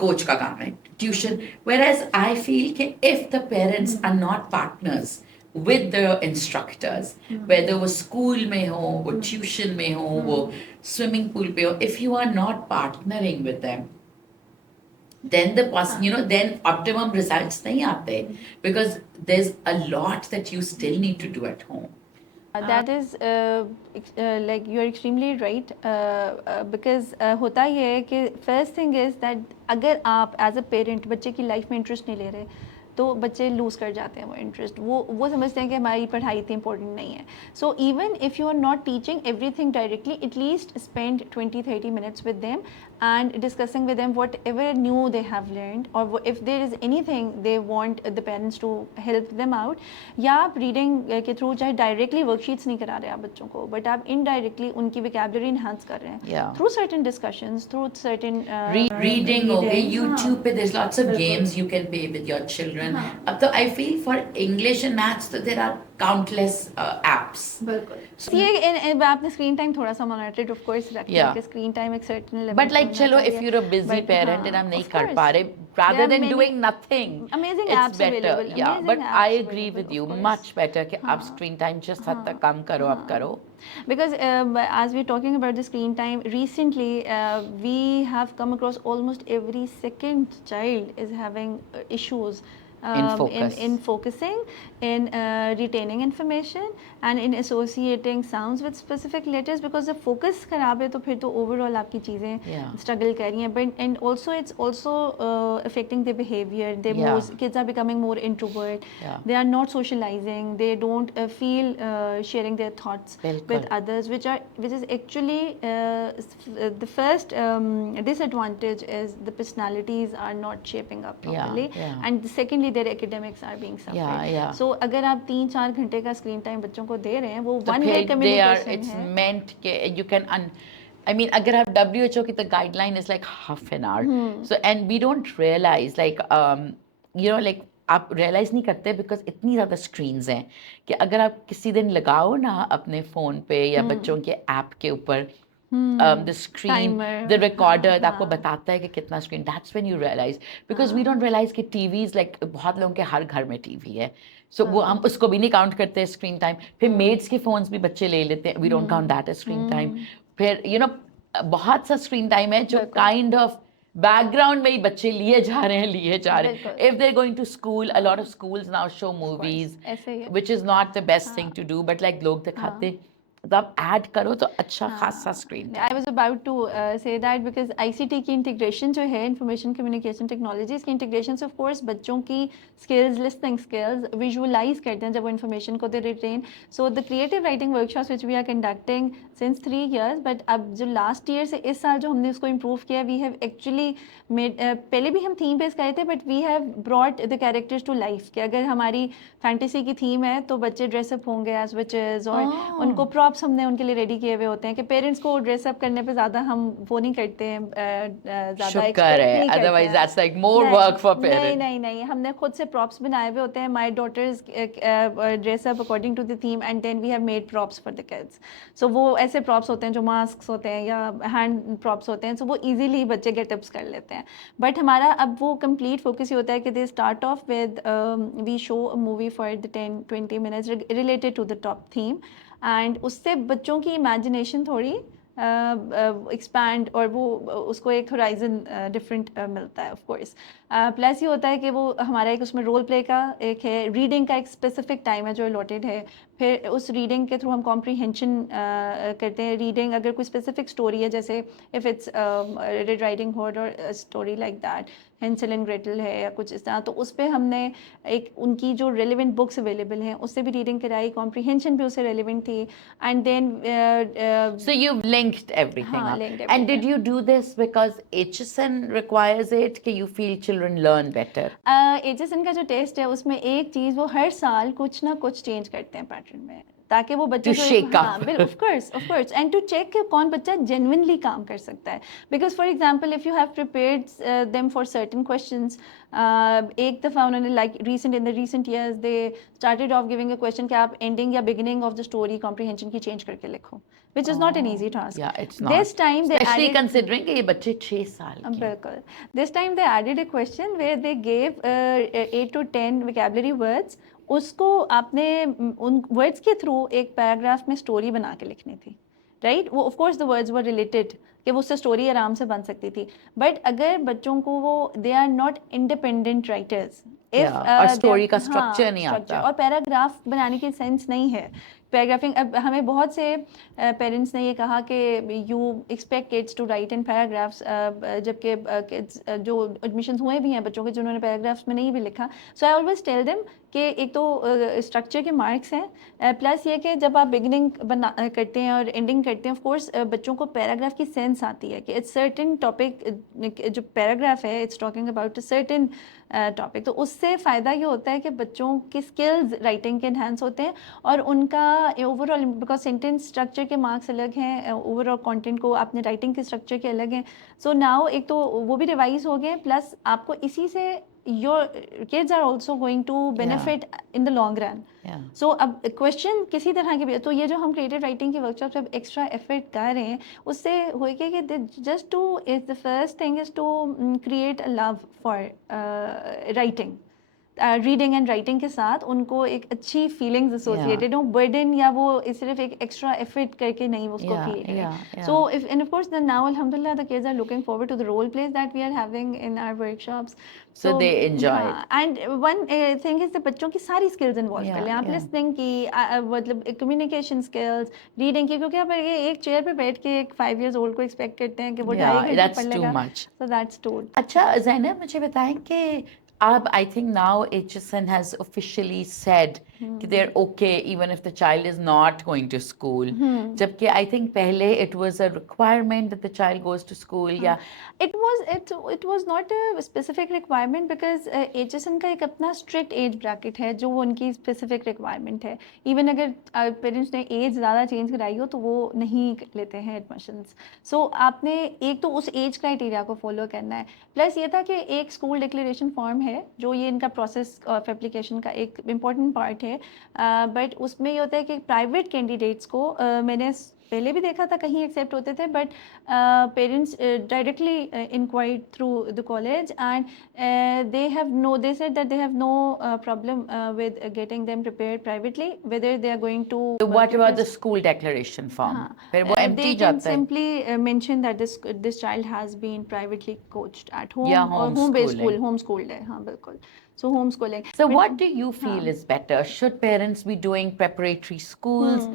coach का काम है, tuition. Whereas I feel कि if the parents are not partners with the instructors, whether वो school में हो, वो tuition में हो, वो swimming pool पे हो, if you are not partnering with them, then then optimum results नहीं आते, because there's a lot that you still need to do at home. That is like you are extremely right, because होता ये है कि first thing is that अगर आप as a parent बच्चे की लाइफ में इंटरेस्ट नहीं ले रहे तो बच्चे लूज़ कर जाते हैं वो इंटरेस्ट, वो समझते हैं कि हमारी पढ़ाई इतनी इंपॉर्टेंट नहीं है। So even if you are not teaching everything directly, at least spend 20-30 minutes with them and discussing with them whatever new they have learned, or if there is anything they want the parents to help them out, या आप reading के through चाहे directly worksheets नहीं करा रहे आप बच्चों को, बट आप इनडायरेक्टली उनकी वोकैबुलरी इनहांस कर रहे हैं through certain discussions, through certain reading हो गई, यूट्यूब पे there's lots of games you can play with your children. अब तो I feel for English and maths तो there are countless apps. बिल्कुल। ये आपने स्क्रीन टाइम थोड़ा सा मॉनिटर्ड ऑफ कोर्स रखते हैं कि स्क्रीन टाइम एक सर्टेन लेवल, बट लाइक चलो if you're a busy parent and हम नहीं कर पा रहे, rather than doing nothing, amazing it's apps better. available, Yeah, amazing but apps I agree with you, available, much better कि आप screen time just हद तक कम करो, अब करो. Because as we're talking about the screen time, recently we have come across almost every second child is having issues in focusing, in retaining retaining information and in associating sounds with specific letters, because जब focus खराब है तो फिर तो overall आपकी चीज़ें struggle कर रही हैं, but and also it's also affecting their behavior. Kids are becoming more introvert. They are not socializing. They don't feel sharing their thoughts with others, which is actually the first disadvantage is the personalities are not shaping up properly, and secondly their academics are being suffered. So अगर आप 3-4 घंटे का screen time बच्चों को दे रहे हैं, वो one way communication it's meant कि you can I mean, अगर आप WHO की the guideline is like half an hour. So and we don't realize like you know like आप realize नहीं करते because इतनी ज़्यादा screens हैं कि अगर आप किसी दिन लगाओ ना अपने फ़ोन पे या बच्चों के ऐप के ऊपर the screen, the recorder आपको बताता है कि कितना screen. That's when you realize, because we don't realize कि TVs like बहुत लोगों के हर घर में TV है. So वो हम उसको भी नहीं count करते screen time. फिर maids के phones भी बच्चे ले लेते हैं. We don't count that as screen time. फिर you know बहुत सा screen time है जो kind of background में ही बच्चे लिए जा रहे हैं. If they're going to school, a lot of schools now show movies, which is not the best thing to do, but like लोग दिखाते तो आप ऐड करो तो अच्छा खासा screen. I was about to say that because ICT की integration जो है, इंफॉर्मेशन कम्युनिकेशन टेक्नोलॉजीज की इंटीग्रेशन से ऑफ कोर्स बच्चों की स्किल्स, लिसनिंग स्किल्स विजुअलाइज करते हैं जब वो इन्फॉर्मेशन को they retain. So the creative writing workshops which we are conducting since 3 years, but अब जो लास्ट ईयर से इस साल जो हमने उसको इम्प्रूव किया, वी हैव एक्चुअली मेड, पहले भी हम थीम बेस करे थे but we have brought the characters to life. कि अगर हमारी फैंटेसी की थीम है तो बच्चे ड्रेसअप होंगे एज विचेस, और उनको प्रॉप्स हमने उनके लिए रेडी किए हुए होते हैं कि पेरेंट्स को ड्रेसअप करने पे ज़्यादा हम वो नहीं करते हैं, ज़्यादा एक्सपेक्ट नहीं करते. Otherwise that's like more work for parents. नहीं, हमने खुद से प्रॉप्स बनाए हुए होते हैं. My daughters dress up according to the theme and then we have made props for the kids. So वो ऐसे प्रॉप्स होते हैं जो मास्क होते हैं या हैंड प्रॉप्स होते हैं, सो वो ईजिली बच्चे गेटअप्स कर लेते हैं. बट हमारा अब वो कंप्लीट फोकस ये होता है कि they start off with we show a movie for the 10-20 minutes related to the top theme, and उससे बच्चों की इमेजिनेशन थोड़ी एक्सपैंड और वो उसको एक होराइजन डिफरेंट मिलता है ऑफ कोर्स. प्लस ये होता है कि वो हमारा एक उसमें रोल प्ले का एक है, रीडिंग का एक स्पेसिफिक टाइम है जो अलॉटेड है. फिर उस रीडिंग के थ्रू हम कॉम्प्रीहेंशन करते हैं. रीडिंग अगर कोई स्पेसिफिक स्टोरी है, जैसे if it's red riding hood और story like that, Hansel and Gretel है या कुछ इस तरह, तो उस पर हमने एक उनकी जो रेलिवेंट बुक्स अवेलेबल हैं उससे भी रीडिंग कराई, कॉम्प्रीहेंशन भी उससे रेलिवेंट थी. And then so you've linked everything up. linked And did you do this because HSN requires it कि you feel children learn better? HSN का जो टेस्ट है उसमें एक चीज़ वो हर साल कुछ ना कुछ चेंज करते हैं पैटर्न में, ताकि वो बच्चे To shake up. Of course and to check कि कौन बच्चा जेन्युइनली काम कर सकता है. Because for example if you have prepared them for certain questions, एक दफ़ा उन्होंने like in the recent years they started off giving a question कि आप एंडिंग या beginning of the story comprehension की चेंज करके लिखो, which is not an easy task. Yeah, it's not. This time they especially added, considering कि ये बच्चे 6 साल के. बिल्कुल. This time they added a question where they gave 8 to 10 vocabulary words. उसको आपने उन वर्ड्स के थ्रू एक पैराग्राफ में स्टोरी बना के लिखनी थी, राइट? वो of course the words were related कि वो उससे स्टोरी आराम से बन सकती थी. बट अगर बच्चों को वो they are not independent writers, और स्टोरी का स्ट्रक्चर नहीं आता और पैराग्राफ बनाने की सेंस नहीं है पैराग्राफिंग. अब हमें बहुत से पेरेंट्स ने ये कहा कि you expect kids to write in paragraphs, जबकि किड्स जो एडमिशन्स हुए भी हैं बच्चों के जिन्होंने पैराग्राफ्स में नहीं भी लिखा. सो आई ऑलवेज टेल देम कि एक तो स्ट्रक्चर के मार्क्स हैं, प्लस ये कि जब आप बिगिनिंग करते हैं और एंडिंग करते हैं, ऑफ कोर्स बच्चों को पैराग्राफ की सेंस आती है कि इट्स सर्टेन टॉपिक, जो पैराग्राफ है it's talking about a certain topic. तो उससे फ़ायदा ये होता है कि बच्चों की स्किल्स राइटिंग के इन्हांस होते हैं और उनका ओवरऑल, बिकॉज सेंटेंस स्ट्रक्चर के मार्क्स अलग हैं, ओवरऑल कंटेंट को आपने राइटिंग के स्ट्रक्चर के अलग हैं. सो नाउ एक तो वो भी रिवाइज हो गए, प्लस आपको इसी से your kids are also going to benefit in the long run. So अब क्वेश्चन किसी तरह के भी, तो ये जो हम क्रिएटिव राइटिंग की वर्कशॉप जब एक्स्ट्रा एफर्ट कर रहे हैं उससे हो गया कि just to is the first thing is to create a love for writing. Reading and writing के साथ उनको एक अच्छी फीलिंग्स एसोसिएटेड हो, बर्डन या वो सिर्फ एक एक्स्ट्रा एफर्ट करके नहीं वो उसको फील करें. So if and of course now अल्हम्दुलिल्लाह the kids are looking forward to the role place that we are having in our workshops. So they enjoy it. And one thing is बच्चों की सारी skills involve कर लें आप. Listening की मतलब communication skills, reading की, क्योंकि आप एक चेयर पे बैठ के एक 5 years old को एक्सपेक्ट करते हैं कि वो 2.5 घंटे पढ़ लेगा. So that's too. अच्छा ज़ैनब, मुझे बताएं कि अब I think now HSN has officially said कि they're okay even if the child is not going to school. जबकि I think पहले it was a requirement that the child goes to school. या it was not a specific requirement because HSN का एक अपना strict age bracket है जो उनकी specific requirement है. Even अगर पेरेंट्स ने एज ज़्यादा चेंज कराई हो तो वो नहीं लेते हैं एडमिशन्स. सो आपने एक तो उस एज क्राइटेरिया को फॉलो करना है. प्लस ये था कि एक स्कूल डिक्लेरेशन फॉर्म है जो ये इनका प्रोसेस ऑफ एप्लीकेशन का एक इम्पॉर्टेंट पार्ट है. बट उसमें ये होता है कि प्राइवेट कैंडिडेट्स को मैंने पहले भी देखा था कहीं एक्सेप्ट होते थे, but parents directly inquired through the college and they said that they have no problem with getting them prepared privately whether they are going to what about the school declaration form? फिर वो empty they can जाता है. simply mention that this child has been privately coached at home या or home based homeschooling. school, homeschooled है. हाँ बिल्कुल. So homeschooling. So what do you feel is better? Should parents be doing preparatory schools,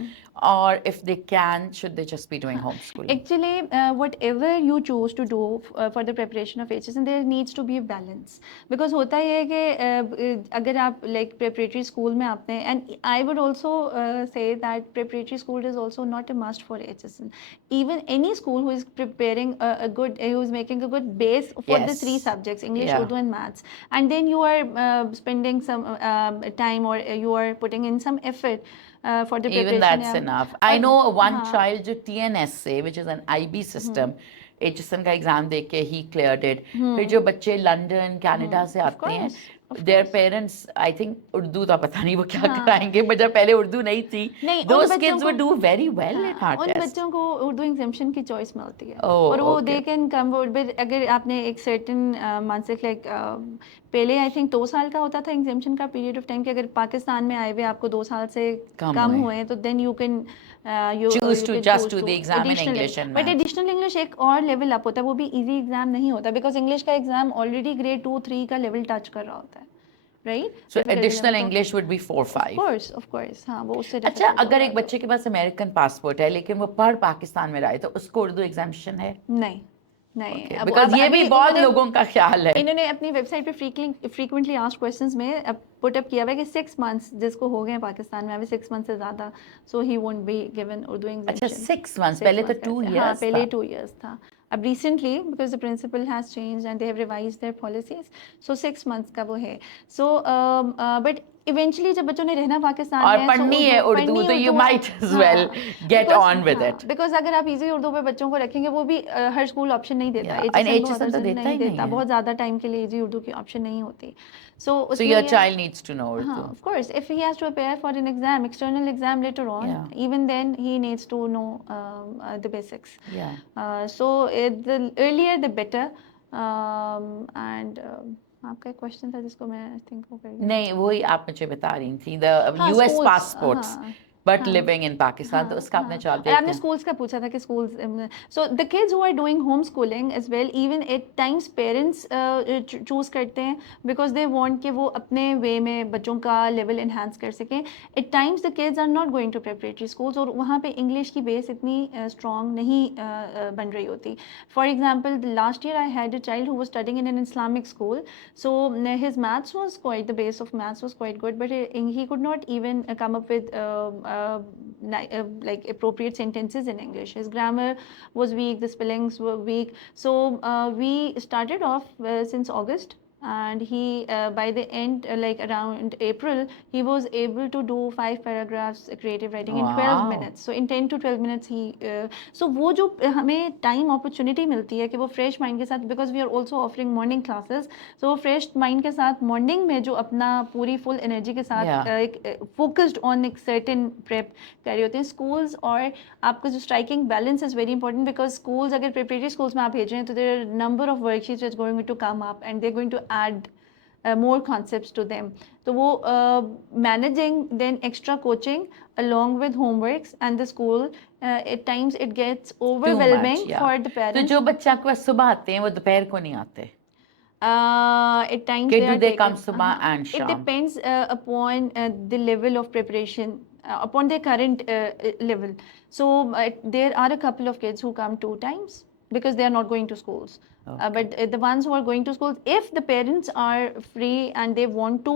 or if they can, should they just be doing homeschooling? Actually, whatever you choose to do for the preparation of HSN, there needs to be a balance. Because होता ये है कि अगर आप like preparatory school में आपने, and I would also say that preparatory school is also not a must for HSN. Even any school who is preparing who is making a good base for the Yes. 3 subjects, English, Yeah. Urdu and Maths, and then you are spending some time or you are putting in some effort for the preparation. Even that's enough. I know one हाँ. child जो TNSA, which is an IB system, HSN का exam दे के ही cleared it. फिर जो बच्चे London Canada से आते हैं, their parents, I think Urdu तो पता नहीं वो क्या कराएंगे, but जब पहले उर्दू नहीं थी, those kids would do very well in our उन test. बच्चों को उर्दू एग्जामिनेशन की चॉइस मिलती है. Oh, और वो okay. दे कैन कम अगर आपने एक सर्टेन मानसिक लाइक पहले आई थिंक 2 साल का होता था एग्जामिनेशन का पीरियड ऑफ टाइम कि अगर पाकिस्तान में आए हुए आपको 2 साल से कम हुए तो then you can choose to just do the exam in English and but maths. Additional English एक और लेवल अप होता है. वो भी इजी एग्जाम नहीं होता बिकॉज इंग्लिश का एग्जाम ऑलरेडी ग्रेड 2-3 का लेवल टच कर रहा होता है. Right. So additional English would be 4-5. Of course हाँ वो उससे अच्छा, अगर एक बच्चे के पास अमेरिकन पासपोर्ट है लेकिन वो पढ़ पाकिस्तान में रहा है तो उसको उर्दू एग्जामिनेशन है? नहीं. बिकॉज ये भी बहुत लोगों का ख्याल है. इन्होंने अपनी वेबसाइट पे फ्रीक्वेंटली आस्क्ड क्वेश्चंस में पुट अप किया हुआ है कि 6 months जिसको हो गए पाकिस्तान में अभी 6 months से ज़्यादा, so he won't be given Urdu examination. अच्छा 6 months, पहले तो 2 years. हाँ पहले 2 years था. अब recently because the principal has changed and they have revised their policies, so 6 months का वो है. So but eventually जब बच्चों ने रहना पाकिस्तान और में पढ़नी है उर्दू तो you might as well get on with it. Because अगर आप इजी उर्दू पे बच्चों को रखेंगे वो भी हर स्कूल ऑप्शन नहीं देता. HSN तो देता ही नहीं है. बहुत ज़्यादा टाइम के लिए इजी उर्दू की ऑप्शन नहीं होती. So your child needs to know Urdu. Of course, if he has to prepare for an exam, external exam later on, even then he needs to know the basics. Yeah. So the earlier the better. And आपका question था जिसको मैं आई think वो कर नहीं वही आप मुझे बता रही थी the US passports. But living in Pakistan, तो उसका आपने जवाब दिया. आपने schools का पूछा था कि schools. So the kids who are doing homeschooling as well, even at times parents choose करते हैं because they want कि वो अपने way में बच्चों का level enhance कर सकें. At times the kids are not going to preparatory schools और वहाँ पे English की base इतनी strong नहीं बन रही होती. For example, last year I had a child who was studying in an Islamic school. So his maths was quite, the base of maths was quite good, but he could not even come up with like appropriate sentences in English. His grammar was weak, the spellings were weak. So we started off since August. And he by the end like around April he was able to do 5 paragraphs creative writing in 12 minutes. So in 10 to 12 minutes he so वो जो हमें time opportunity मिलती है कि वो fresh mind के साथ, because we are also offering morning classes, so वो fresh mind के साथ morning में जो अपना पूरी full energy के साथ एक focused on एक certain prep कर रहे होते हैं schools. और आपका जो striking balance is very important because schools अगर preparatory schools में आप भेज रहे हैं तो there are number of worksheets which are going to come up and they're going to add more concepts to them. तो वो managing then extra coaching along with homeworks and the school, at times it gets Too overwhelming much, yeah. for the तो parents. जो बच्चे आपके पास सुबह आते हैं वो दोपहर को नहीं आते? At times Ke they do are they taken. come subah and It sham? depends upon the level of preparation, upon their current level. So there are a couple of kids who come 2 times because they are not going to schools. But the ones who are going to schools, if the parents are free and they want to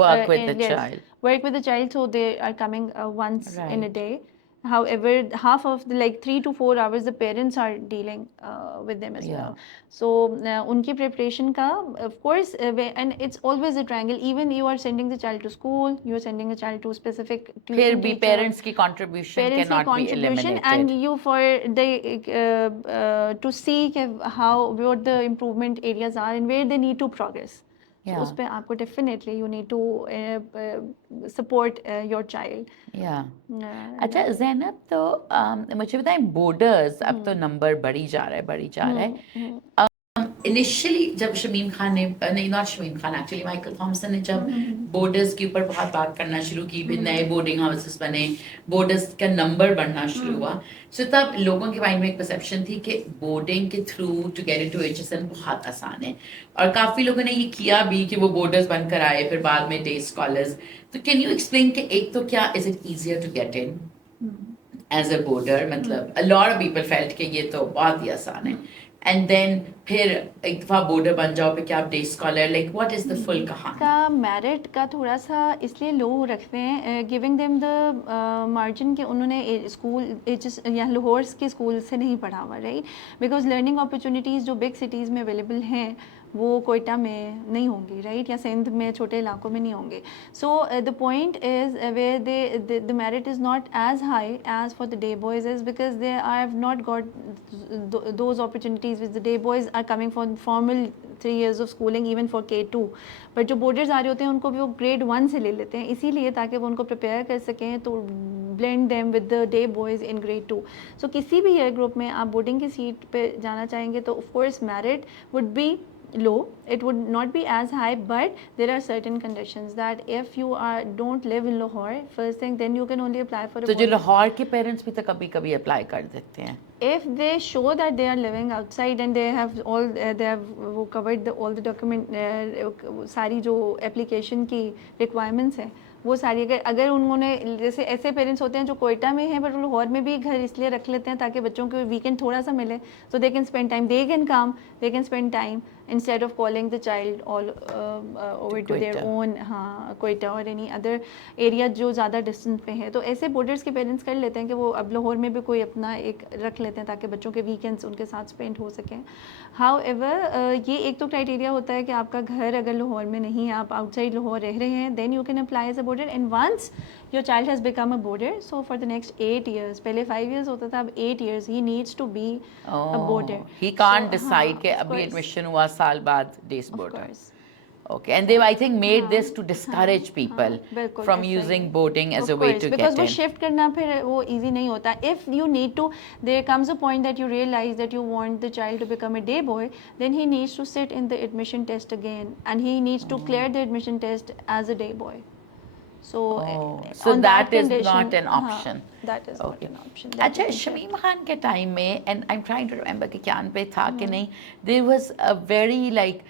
Work with the yes, child. work with the child, so they are coming once in a Right. day. However, half of the, like 3 to 4 hours, the parents are dealing with them as Yeah. well. So उनकी preparation का, of course, and it's always a triangle. Even you are sending the child to school, you are sending a child to a specific फिर tuition भी teacher. parents की contribution Parents की cannot be contribution, eliminated. and you for the to see how what the improvement areas are and where they need to progress. So Yeah. उस पे आपको definitely you need to support your child. Yeah. Uh, अच्छा ज़ैनब, तो मुझे बताएं, borders अब तो number बढ़ी जा रहा है. इनिशियली जब शमीम खान ने, नहीं not Shamim Khan, actually Michael Thomson ने जब बॉर्डर्स के ऊपर बहुत बात करना शुरू की, फिर नए बोर्डिंग हाउसेस बने, बॉर्डर्स का नंबर बढ़ना शुरू हुआ, सो तब लोगों के माइंड में एक परसेप्शन थी कि बोर्डिंग के through to get into HSN बहुत आसान है, और काफ़ी लोगों ने ये किया भी कि वो बॉर्डर्स बंद कराए, फिर बाद में डे स्कॉलर्स. तो कैन यू एक्सप्लेन कि एक तो क्या is it easier to get in as a boarder, मतलब a lot of people felt कि ये तो बहुत ही आसान है, एंड देन फिर एक दफ़ा बोर्डर बन जाओ फिर क्या आप day scholar, like what is the full कहानी? का मेरिट का थोड़ा सा इसलिए लो रखते हैं, गिविंग देम द मार्जिन कि उन्होंने स्कूल या लाहौर के स्कूल से नहीं पढ़ा हुआ, राइट, बिकॉज लर्निंग अपॉर्चुनिटीज़ जो बिग सिटीज़ में अवेलेबल हैं वो कोयटा में नहीं होंगी, राइट, या सिंध में छोटे इलाकों में नहीं होंगे. So the point is where the merit is not as high as for the day boys is because they I have not got those opportunities with the day boys are coming for formal 3 years of schooling even for K2, but जो boarders आ रहे होते हैं उनको भी वो grade 1 से ले लेते हैं, इसीलिए ताकि वो उनको प्रिपेयर कर सकें, तो blend them with the day boys in grade 2. So किसी भी ईयर ग्रुप में आप बोर्डिंग की सीट पे जाना चाहेंगे तो of course merit would be low, it would not be as high, but there are certain conditions that if you don't live in Lahore, first thing, then you can only apply for a तो जो लाहौर के parents भी तो कभी कभी apply कर देते हैं, if they show that they are living outside and they have all they have covered all the document, सारी जो application की requirements हैं वो सारी, अगर उन्होंने, जैसे ऐसे पेरेंट्स होते हैं जो कोयटा में हैं बट वो लाहौर में भी घर इसलिए रख लेते हैं ताकि बच्चों को वीकेंड थोड़ा सा मिले, so they can spend time, they can come, they can spend time instead of calling the child all over to their own, हाँ, कोयटा और any other area जो ज़्यादा डिस्टेंस पे है. तो ऐसे बॉर्डर्स के पेरेंट्स कर लेते हैं कि वो अब लाहौर में भी कोई अपना एक रख लेते हैं ताकि बच्चों के वीकेंड्स उनके साथ स्पेंड हो सकें. हाउएवर ये एक तो क्राइटेरिया होता है कि आपका घर अगर लाहौर में नहीं है, आप आउटसाइड लाहौर रह रहे हैं, then you can apply as a boarder, and once your child has become a boarder, so for the next 8 years, पहले 5 years होता था, अब 8 years ही needs to be a boarder. He can't decide कि अभी एडमिशन हुआ साल बाद days boarder. Okay, and they, I think, made this to discourage people from using boarding as a way to because get वो in. shift करना फिर वो easy नहीं होता. If you need to, there comes a point that you realize that you want the child to become a day boy, then he needs to sit in the admission test again, and he needs to clear the admission test as a day boy. So, so on that is condition, not an option. That is not an option. अच्छा, शमीम खान के time में, and I'm trying to remember कि क्या पे था कि नहीं, there was a very like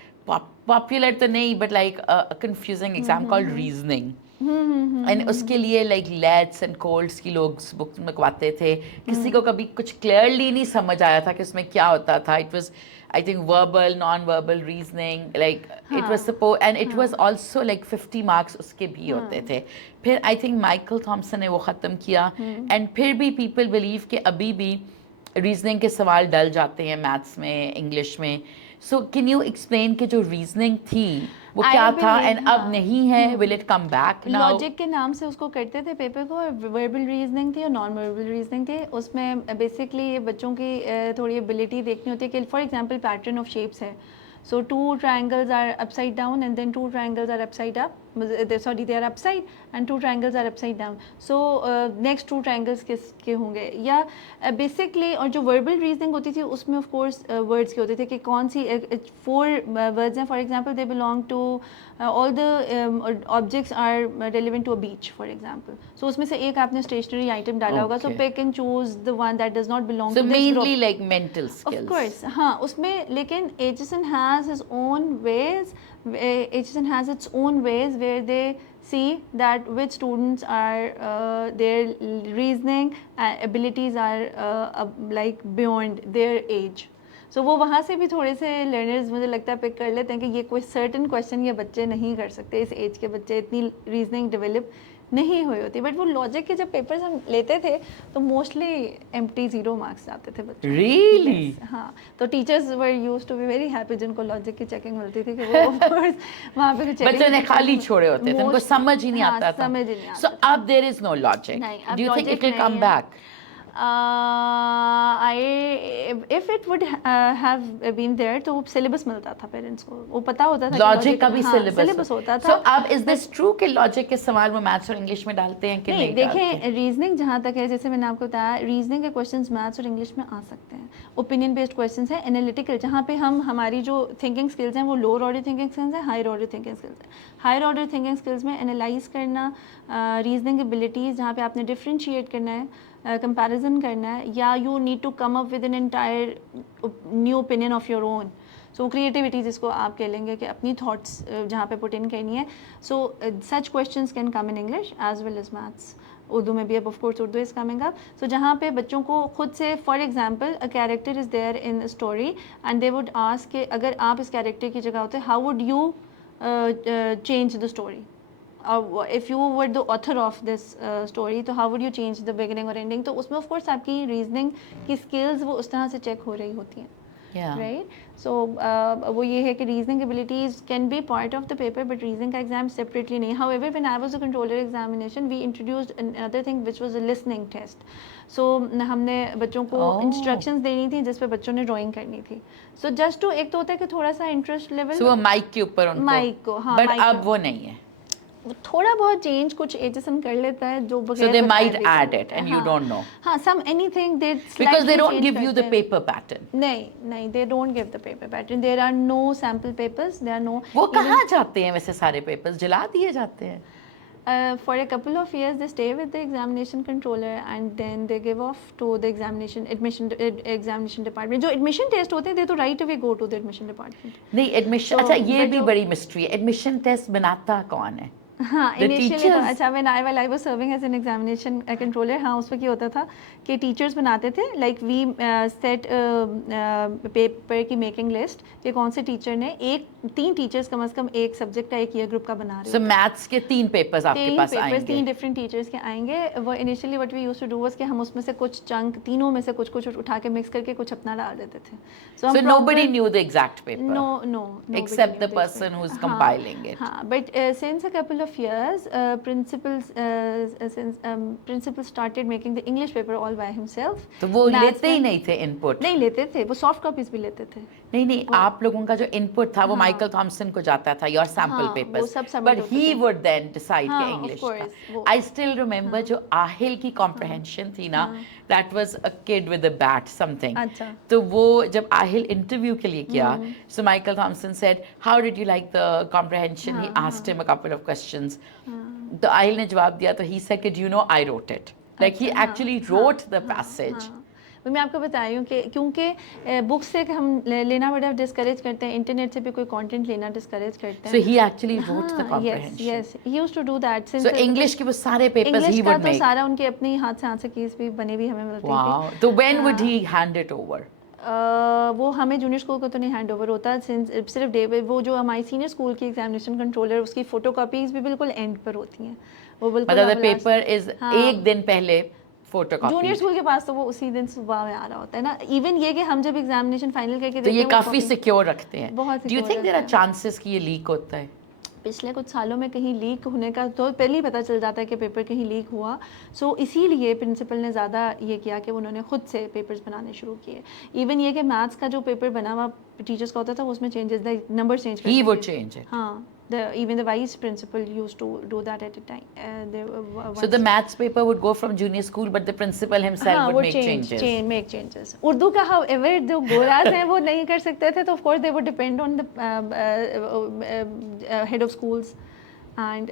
popular तो नहीं, but like a confusing exam called reasoning. And उसके लिए लाइक लेट्स एंड कोल्ड्स की लोग बुक मंगवाते थे, किसी को कभी कुछ क्लियरली नहीं समझ आया था कि उसमें क्या होता था. It was I think verbal, non verbal reasoning, like it was suppose, and it was also like 50 marks उसके भी होते थे. फिर आई थिंक माइकल थॉमसन ने वो ख़त्म किया, एंड फिर भी पीपल बिलीव कि अभी भी रीजनिंग के सवाल डल जाते हैं मैथ्स में, इंग्लिश में. सो कैन यू एक्सप्लेन कि जो रीजनिंग थी वो क्या था एंड अब नहीं है, will it come back now? Logic के नाम से उसको करते थे पेपर को, वर्बल रीजनिंग थी और नॉन वर्बल रीजनिंग थी. उसमें बेसिकली बच्चों की थोड़ी एबिलिटी देखनी होती है कि for example pattern of shapes है, सो 2 triangles are upside down and then 2 triangles are upside up, sorry they are upside and 2 triangles are upside down, so next 2 triangles किसके होंगे, या बेसिकली और जो वर्बल रीजनिंग होती थी उसमें ऑफ कोर्स वर्ड्स के होते थे कि कौन सी 4 वर्ड्स हैं, for example they belong to all the objects are relevant to a beach for example, so उसमें से एक आपने स्टेशनरी आइटम डाला होगा, so pick and choose the one that does not belong So to this group. mainly like mental skills. Of course, हाँ उसमें, लेकिन Acheson has his own ways. Acheson has its own ways where they see that which students are their reasoning abilities are like beyond their age. So वो वहाँ से भी थोड़े से learners मुझे लगता है पिक कर लेते हैं कि ये कोई सर्टन क्वेश्चन ये बच्चे नहीं कर सकते, इस एज के बच्चे इतनी रीजनिंग डेवलप नहीं हुई होती, बट वो लॉजिक के जब पेपर्स हम लेते थे तो मोस्टली एम्प्टी 0 मार्क्स आते थे बच्चों को। Really? Yes, हाँ, तो teachers were used to be very happy जिनको लॉजिक की चेकिंग मिलती थी कि वो ऑफ कोर्स वहाँ पे कुछ बच्चों ने खाली छोड़े होते थे, उनको समझ ही नहीं हाँ, आता था। समझ ही नहीं आता So अब there is no logic. नहीं, अब Do you think logic it will come नहीं है। back? if it would have been there तो सिलेबस मिलता था पेरेंट्स को, वो पता होता था लॉजिक का भी सिलेबस होता था। So अब is this true कि लॉजिक के सवाल वो मैथ्स और इंग्लिश में डालते हैं कि नहीं डालते? देखें रीजनिंग जहाँ तक है, जैसे मैंने आपको बताया रीजनिंग के क्वेश्चंस मैथ्स और इंग्लिश में आ सकते हैं, ओपिनियन बेस्ड क्वेश्चंस है, एनालिटिकल जहाँ पे हम हमारी जो थिंकिंग स्किल्स हैं वो लोअर ऑर्डर थिंकिंग स्किल्स हैं, हायर ऑर्डर थिंकिंग स्किल्स हैं। हायर ऑर्डर थिंकिंग स्किल्स में एनालाइज करना, रीजनिंग एबिलिटीज़ जहाँ पे आपने डिफ्रेंशिएट करना है, कंपैरिजन करना है, या you need to come up with an entire new opinion of your own, so creativity जिसको आप कह लेंगे कि अपनी थॉट्स जहाँ पे पुट इन करनी है, so such questions can come in English as well as maths. Urdu में भी अब of course Urdu is coming up, so जहाँ पे बच्चों को खुद से, for example a character is there in story and they would ask कि अगर आप इस कैरेक्टर की जगह होते how would you change the story, if you were the author of this story तो how would you change the beginning or ending, तो उसमें of course आपकी reasoning की skills वो उस तरह से check हो रही होती हैं, right? So वो ये है कि reasoning abilities can be part of the paper but reasoning का exam separately नहीं। However, when I was a controller examination we introduced another thing which was a listening test. So हमने बच्चों को instructions देनी थी जिस पे बच्चों ने drawing करनी थी, so just to, एक तो होता है कि थोड़ा सा interest level, So वो माइक के ऊपर उनको, माइक को, हाँ, but अब वो नहीं है। थोड़ा बहुत चेंज कुछ एजेसन कर लेता है जो बगैर So they बताए might भी add कर it लेता है। and you don't know. हाँ, some anything they Because they slightly don't change give you the करते हैं। paper pattern. नहीं, they don't give the paper pattern. There are no sample papers. There are no. वो कहाँ जाते हैं वैसे सारे पेपर्स? जला दिए जाते हैं? For a couple of years they stay with the examination controller and then they give off to the examination department. जो admission test होते हैं they तो right away go to the admission department. नहीं, admission, अच्छा ये भी बड़ी mystery है, एडमिशन टेस्ट बनाता कौन है? हाँ, The इनिशियली तो teachers? अच्छा while I was serving as an examination controller, हाँ उसमें क्या होता था कि टीचर्स बनाते थे, लाइक वी सेट पेपर की मेकिंग लिस्ट कि कौन से टीचर ने 3 टीचर्स कम से कम एक सब्जेक्ट का एक ईयर ग्रुप का बना रहे So मैथ्स के 3 पेपर्स आपके पास आएंगे? 3 डिफरेंट टीचर्स के आएंगे। वो initially what we used to do was कि हम उसमें से कुछ चंक, तीनों में से कुछ उठा के मिक्स करके कुछ अपना डाल देते थे। So nobody knew the exact paper? No. Except the person who's compiling it? हाँ, but since a couple of years, principal started making the English paper all by himself. तो वो लेते ही नहीं थे इनपुट? नहीं लेते थे, वो सॉफ्ट कॉपीज भी लेते थे। नहीं, आप लोगों का जो इनपुट था वो माइकल थॉमसन को जाता था, your sample papers, but he would then decide कि इंग्लिश का। आई स्टिल रिमेंबर जो आहिल की कॉम्प्रहेंशन थी ना, that was a kid with a bat something. तो वो जब आहिल इंटरव्यू के लिए किया, so Michael Thomson said how did you like the comprehension, he asked him a couple of questions, तो आहिल ने जवाब दिया, तो he said you know I wrote it, like he actually wrote the passage. मैं आपको बता रही हूँ कि क्योंकि बुक से हम लेना बड़ा डिस्करेज करते हैं, इंटरनेट से भी कोई कंटेंट लेना डिस्करेज करते हैं। So he actually wrote the comprehension. Yes, he used to do that. Since So English के वो सारे papers he would make. तो सारा उनके अपनी हाथ से कीज भी बने भी हमें मिलती थी। Wow. So when would he hand it over? वो हमें जूनियर स्कूल को तो नहीं हैंड ओवर होता, सिर्फ वो जो हमारी सीनियर स्कूल की एग्जामिनेशन कंट्रोलर, उसकी फोटो कॉपीज भी बिल्कुल एंड पर होती हैं। वो बिल्कुल मतलब पेपर इज एक दिन पहले फोटोकॉपी। जूनियर स्कूल के पास तो वो उसी दिन सुबह में आ रहा होता है ना। इवन ये कि हम जब एग्जामिनेशन फाइनल करके तो ये काफी सिक्योर रखते हैं। बहुत do you think there are chances कि ये लीक होता है? पिछले कुछ सालों में कहीं लीक होने का तो पहले ही पता चल जाता है कि पेपर कहीं लीक हुआ। सो इसीलिए प्रिंसिपल ने ज़्यादा ये किया कि उन्होंने खुद से पेपर्स बनाने शुरू किए। इवन ये कि मैथ्स का जो पेपर बना हुआ टीचर्स का होता था उसमें changes, number change he would change it. हाँ, even the vice principal used to do that at a time. So the maths paper would go from junior school, but the principal himself would make changes. Make changes. Urdu का however जो गोरास हैं वो नहीं कर सकते थे, तो of course they would depend on the head of schools and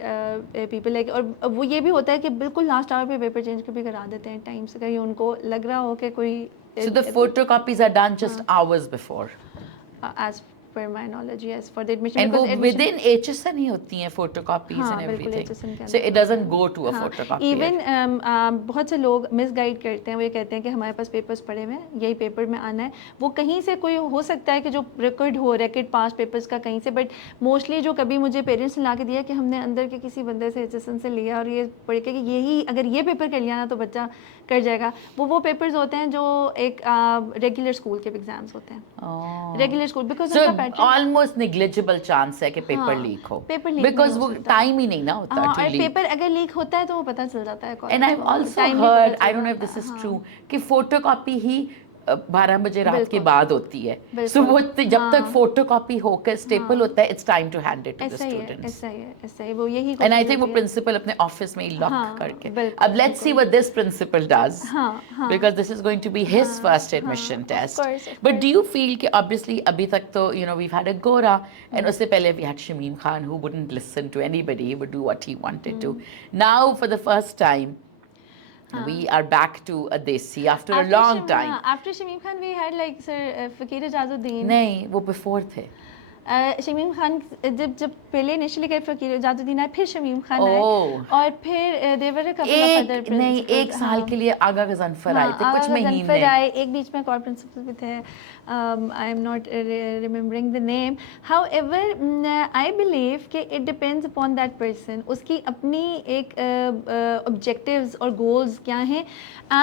people like, और वो ये भी होता है कि बिल्कुल लास्ट आवर पे पेपर चेंज भी करा देते हैं टाइम से, कहीं उनको लग रहा हो कि कोई So the photocopies are done just hours before. As per my knowledge, yes, for the admission. And वो within HSN ही होती हैं photocopies and everything. So it doesn't go to a photocopier. Even बहुत से लोग मिसगाइड करते हैं, वो ये कहते हैं कि हमारे पास पेपर्स पड़े हुए हैं, यही पेपर में आना है, वो कहीं से कोई हो सकता है कि जो रिकॉर्ड पास पेपर्स का कहीं से, बट मोस्टली जो कभी मुझे पेरेंट्स ने ला के दिया कि हमने अंदर के किसी बंदे से HSN से लिया और ये पढ़ के कि यही अगर ये पेपर कर लिया ना तो बच्चा कर जाएगा, वो पेपर्स होते हैं जो एक रेगुलर स्कूल के एग्जाम्स होते हैं, regular school, because almost negligible chance है कि पेपर लीक हो, पेपर लीक बिकॉज वो टाइम ही नहीं ना होता और पेपर अगर लीक होता है तो वो पता चल जाता है। And I also heard, I don't know if this is true, कि फोटोकॉपी ही 12 बजे रात के बाद होती है, सो वो जब तक फोटोकॉपी होकर स्टेपल होता है, it's time to hand it to the students. ऐसा ही वो यही, एंड आई थिंक वो प्रिंसिपल अपने ऑफिस में ही लॉक करके, अब let's see what this principal does, because this is going to be his first admission test. But do you feel कि ऑब्वियसली अभी तक तो you know we had a गोरा, एंड उससे पहले we had Shamim Khan who wouldn't listen to anybody, he would do what he wanted to. Now for the first time we are back to a desi after a long time. After Shameem Khan we had like sir Fakir Ajazuddin. नहीं, वो before थे। शमीम खान जब पहले initially गए फकीर अजाजुद्दीन आए, फिर शमीम खान आए, और फिर there were a couple of other principal. नहीं, एक साल के लिए आगा गजनफर आए थे, कुछ महीने आए, एक बीच में एक और प्रिंसिपल भी थे, I am not remembering the name. However I believe कि it depends upon that person, उसकी अपनी एक ऑब्जेक्टिव्स और गोल्स क्या हैं।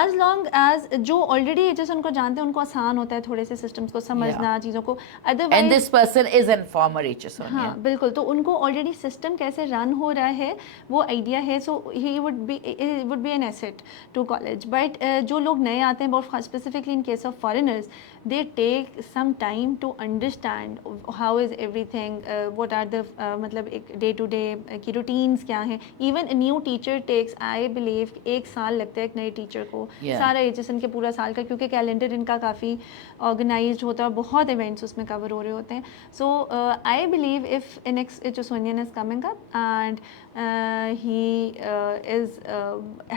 एज लॉन्ग एज जो ऑलरेडी एचएस उनको जानते हैं, उनको आसान होता है थोड़े से सिस्टम्स को समझना, चीज़ों को। Otherwise and this person is an farmer HS. हाँ बिल्कुल, तो उनको ऑलरेडी सिस्टम कैसे रन हो रहा है वो आइडिया है, so he would be an asset to college. But जो लोग नए आते हैं, बहुत specifically in case of foreigners, they take some time to understand how is everything, what are the मतलब एक डे टू डे की रूटीन्स क्या हैं। Even new teacher takes, I believe, 1 साल लगता है एक नए टीचर को, सारा एचएसएन के पूरा साल का, क्योंकि कैलेंडर इनका काफ़ी ऑर्गेनाइज्ड होता है, बहुत इवेंट्स उसमें कवर हो रहे होते हैं। So I believe if an ex-HSonian is coming up and he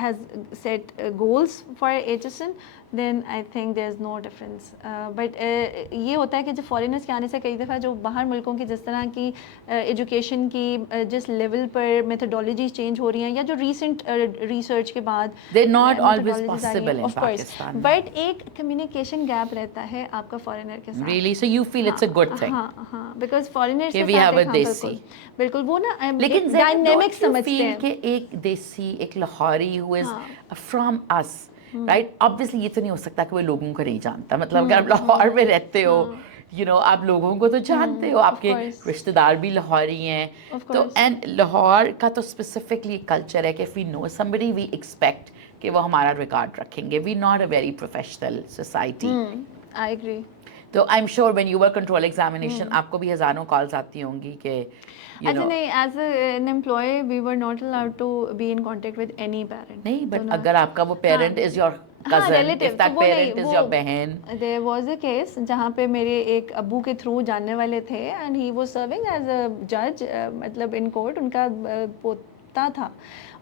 has set goals for HSN, then I think there is no difference. But ये होता है कि जब फॉरेनर्स के आने से कई दफ़ा जो बाहर मुल्कों की जिस तरह की एजुकेशन की जिस लेवल पर मेथडोलॉजीज चेंज हो रही हैं, या जो रीसेंट रिसर्च के बाद they're not always possible in Pakistan, but एक कम्युनिकेशन गैप रहता है आपका फॉरेनर के साथ। Really? So you feel it's a good thing? हाँ, बिकॉज फॉरेनर्स के we have a देसी, बिल्कुल वो ना लेकिन डायनेमिक समझते हैं कि एक देसी, एक Lahori who is from us, right, obviously ये तो नहीं हो सकता कि वो लोगों को नहीं जानता, मतलब अगर आप लाहौर में रहते हो, यू नो, आप लोगों को तो जानते हो, आपके रिश्तेदार भी लाहौरी हैं, तो एंड लाहौर का तो स्पेसिफिकली कल्चर है कि if we know somebody we expect कि वो हमारा रिकॉर्ड रखेंगे। We not a very professional society. I agree. तो I am sure when you were control examination आपको भी हजारों कॉल्स आती होंगी कि अच्छा नहीं, as an employ we were not allowed to be in contact with any parent. नहीं, बट अगर आपका वो parent is your cousin, if that parent is your बहन। There was a case जहाँ पे मेरे एक अब्बू के थ्रू जानने वाले थे, and he was serving as a judge, मतलब in court, उनका पोता था,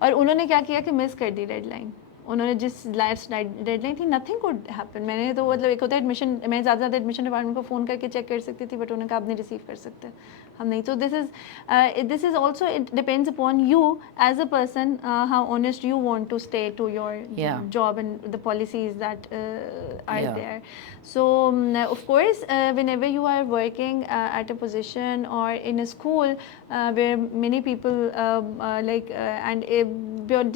और उन्होंने क्या किया कि मिस कर दी डेडलाइन। उन्होंने जिस लास्ट डेडलाइन थी, नथिंग कुड हैपन। मैंने तो मतलब एक होता है एडमिशन, मैं ज़्यादा एडमिशन डिपार्टमेंट को फ़ोन करके चेक कर सकती थी, बट उन्होंने कहा आप नहीं रिसीव कर सकते, हम नहीं। तो this is also, it depends upon you as a person, how honest you want to stay to your job and the policies that are there. So of course whenever you are working at a position or in a school where many people like and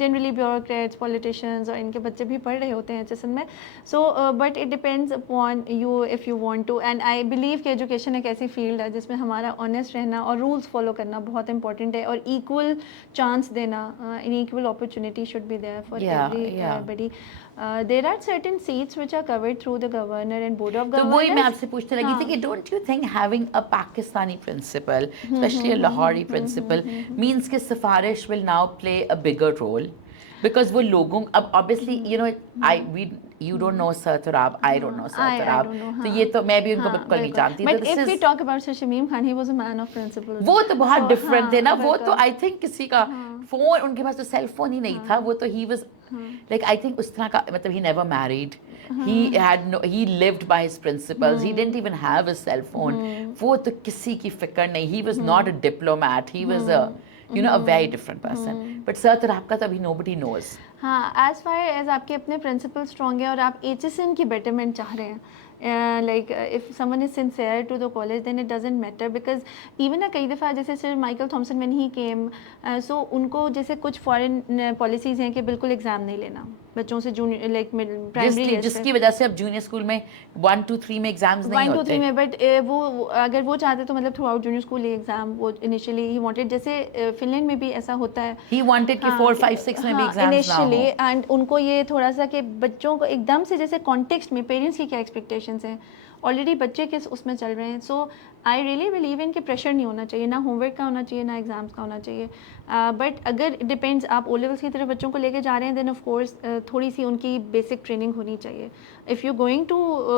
generally bureaucrats, politicians, students और इनके बच्चे भी पढ़ रहे होते हैं HSN में. So but it depends upon you if you want to, and I believe कि एजुकेशन एक ऐसी फील्ड है जिसमें हमारा ऑनेस्ट रहना और रूल्स फॉलो करना बहुत इंपॉर्टेंट है, और इक्वल चांस देना, an equal opportunity should be there for everybody. There are certain seats which are covered through the governor and board of तो governors. वही मैं आपसे पूछने लगी थी कि don't you think having a Pakistani principal, especially a Lahori principal, means कि सिफारिश will now play a bigger role? Because वो लोगों, अब obviously you know you don't know Sir Turab, I don't know Sir Turab, तो ये तो मैं भी उनको बिल्कुल नहीं जानती. But if we talk about Sir Shamim Khan, he was a man of principles. वो तो बहुत डिफरेंट थे ना, वो तो आई थिंक किसी का फोन, उनके पास तो सेल फोन ही नहीं था, वो तो he was like I think उस तरह का, मतलब he never married, he lived by his principles, he didn't even have a cell phone, वो तो किसी की फिक्र नहीं, he was not a diplomat, he was a a very different person. But Sir Turab का तो अभी nobody knows. हाँ, as far as आपके अपने प्रिंसिपल स्ट्रॉन्ग है और आप HSN की बेटरमेंट चाह रहे हैं, like if someone is sincere to the college, then it doesn't matter, because even कई दफ़ा जैसे sir Michael Thomson when he came, so उनको जैसे कुछ फॉरेन पॉलिसीज़ हैं कि बिल्कुल एग्ज़ाम नहीं लेना बच्चों से, जूनियर लाइक प्राइमरी, जिसकी वजह से अब जूनियर स्कूल में 1 2 3 में एग्जाम्स नहीं होते 1 2 3 में, बट वो अगर वो चाहते तो मतलब through out junior school exam वो इनिशियली ही वांटेड, जैसे फिनलैंड में भी ऐसा होता है, ही वांटेड कि 4 5 6 में भी एग्जाम्स ना हो इनिशियली, एंड उनको ये थोड़ा सा कि बच्चों को एकदम से, जैसे कॉन्टेक्स्ट में पेरेंट्स की क्या एक्सपेक्टेशंस हैं, ऑलरेडी बच्चे किस उसमें चल रहे हैं. So I really believe in कि प्रेशर नहीं होना चाहिए, ना होमवर्क का होना चाहिए, ना एग्जाम्स का होना चाहिए. बट अगर डिपेंड्स, आप ओ लेवल्स की तरफ बच्चों को लेके जा रहे हैं, देन ऑफ कोर्स थोड़ी सी उनकी बेसिक ट्रेनिंग होनी चाहिए. If you going to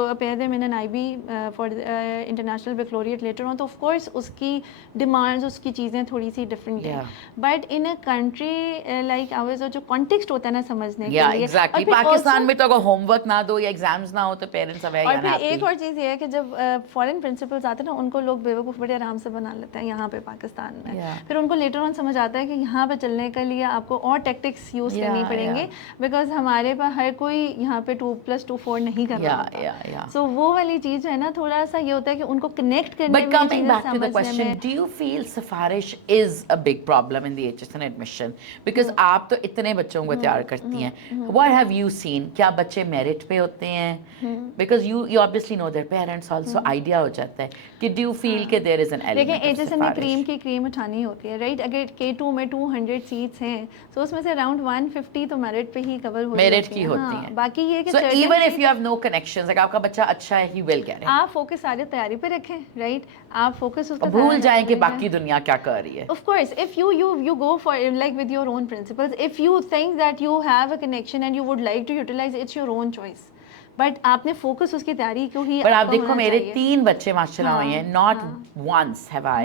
appear them in an IB for international baccalaureate later on, तो ऑफ कोर्स उसकी डिमांड्स, उसकी चीज़ें थोड़ी सी डिफरेंट हैं. But in a country like ours, जो कॉन्टेक्स्ट होता है ना समझने के लिए, एग्जैक्टली, पाकिस्तान में तो अगर होमवर्क ना दो या एग्जाम्स ना हो तो पेरेंट्स अब है. और फिर एक और चीज़ ये है कि जब फॉरेन प्रिंसिपल्स आते हैं ना, उनको लोग बेवकूफ़ बड़े आराम से बना लेते हैं यहाँ पे पाकिस्तान में. फिर उनको लेटर ऑन समझ आता है कि यहाँ पे चलने के लिए आपको और टैक्टिक्स यूज़ करनी पड़ेंगे, बिकॉज हमारे पास हर कोई यहाँ पे 2+2 4 नहीं कर रहा होता. सो वो वाली चीज़ है ना, थोड़ा सा ये होता है कि उनको कनेक्ट करने में. But coming back to the question, do you feel सिफारिश is a big problem in the HSN admission? Because आप तो इतने बच्चों को तैयार करती हैं. What have you seen? क्या बच्चे मेरिट पे होते हैं? Because you obviously know their parents also, idea हो जाता है कि do you feel कि there is an element लेकिन of HSN में सिफारिश? क्रीम उठानी होती है, राइट? अगर K2 में 200 सीट्स हैं, तो उसमें से अराउंड 150 तो मेरिट पे ही कवर हो मेरिट की होती हैं. बाकी ये कि So even if you have no connections, like आपका बच्चा अच्छा है, he will get it. आप फोकस सारे तैयारी पे रखें, राइट? आप फोकस उसका भूल जाएं कि बाकी दुनिया क्या कर रही है. Of course, if you go for like with your own principles, if you think that you have a connection and you would like to utilize, it's your own choice. But आपने फोकस उसकी तैयारी क्यों ही. पर आप देखो मेरे 3 बच्चे माशाल्लाह हुए हैं, not once have I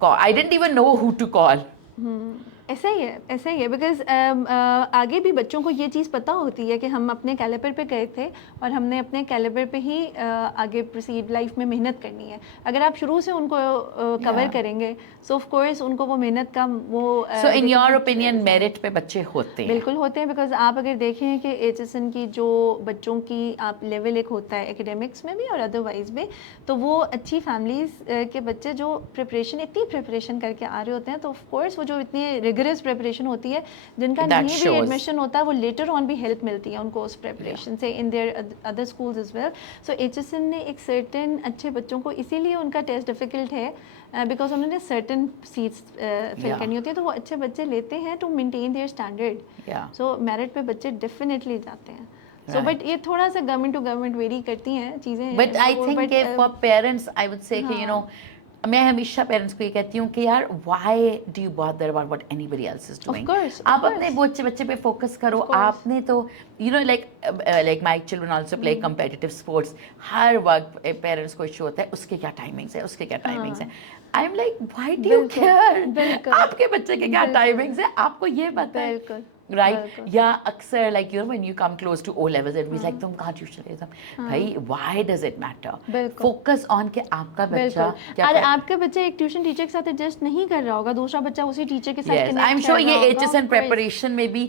call. I didn't even know who to call. ऐसा ही है बिकॉज आगे भी बच्चों को ये चीज़ पता होती है कि हम अपने कैलिबर पे गए थे और हमने अपने कैलिबर पे ही आगे प्रोसीड लाइफ में मेहनत करनी है. अगर आप शुरू से उनको कवर करेंगे, सो ऑफ कोर्स उनको वो मेहनत का वो. सो इन योर ओपिनियन मेरिट पे बच्चे होते हैं? बिल्कुल होते हैं, बिकॉज आप अगर देखें कि HSN की जो बच्चों की आप लेवल एक होता है एकेडमिक्स में भी और अदरवाइज भी, तो वो अच्छी फैमिलीज के बच्चे जो इतनी प्रिपरेशन करके आ रहे होते हैं, तो ऑफ कोर्स वो जो इतनी रिगरस प्रिपरेशन होती है, जिनका नहीं भी एडमिशन होता है, वो लेटर ऑन भी हेल्प मिलती है उनको उस प्रिपरेशन से in their other schools as well. So HSN ने एक सर्टेन अच्छे बच्चों को, इसीलिए उनका टेस्ट डिफिकल्ट है, बिकॉज उन्होंने सर्टेन सीट्स फिल करनी होती है, तो वो अच्छे बच्चे लेते हैं to maintain their standard. So merit पे बच्चे डेफिनेटली जाते हैं. So, but ये थोड़ा सा गवर्नमेंट टू गवर्नमेंट वेरी करती हैं चीज़ें. But I think for parents, I would say कि you know, मैं हमेशा पेरेंट्स को ये कहती हूँ कि यार why do you bother about what anybody else is doing? Of course, आप अपने बच्चे पे फोकस करो. आपने तो you know like my children also play competitive sports. हर वक्त पेरेंट्स को इशू होता है उसके क्या टाइमिंग्स है, उसके क्या टाइमिंग्स है. I'm like why do you care? आपके बच्चे के क्या टाइमिंग्स है आपको ये पता है, right? या अक्सर like you know when you come close to O levels it was like तुम कहाँ ट्यूशन लेते हो भाई, why does it matter? Focus on कि आपका बच्चा क्या. अरे आपका बच्चा एक ट्यूशन टीचर के साथ एडजस्ट नहीं कर रहा होगा, दूसरा बच्चा उसी टीचर के साथ connect कर रहा होगा. I'm sure ये HSN preparation में भी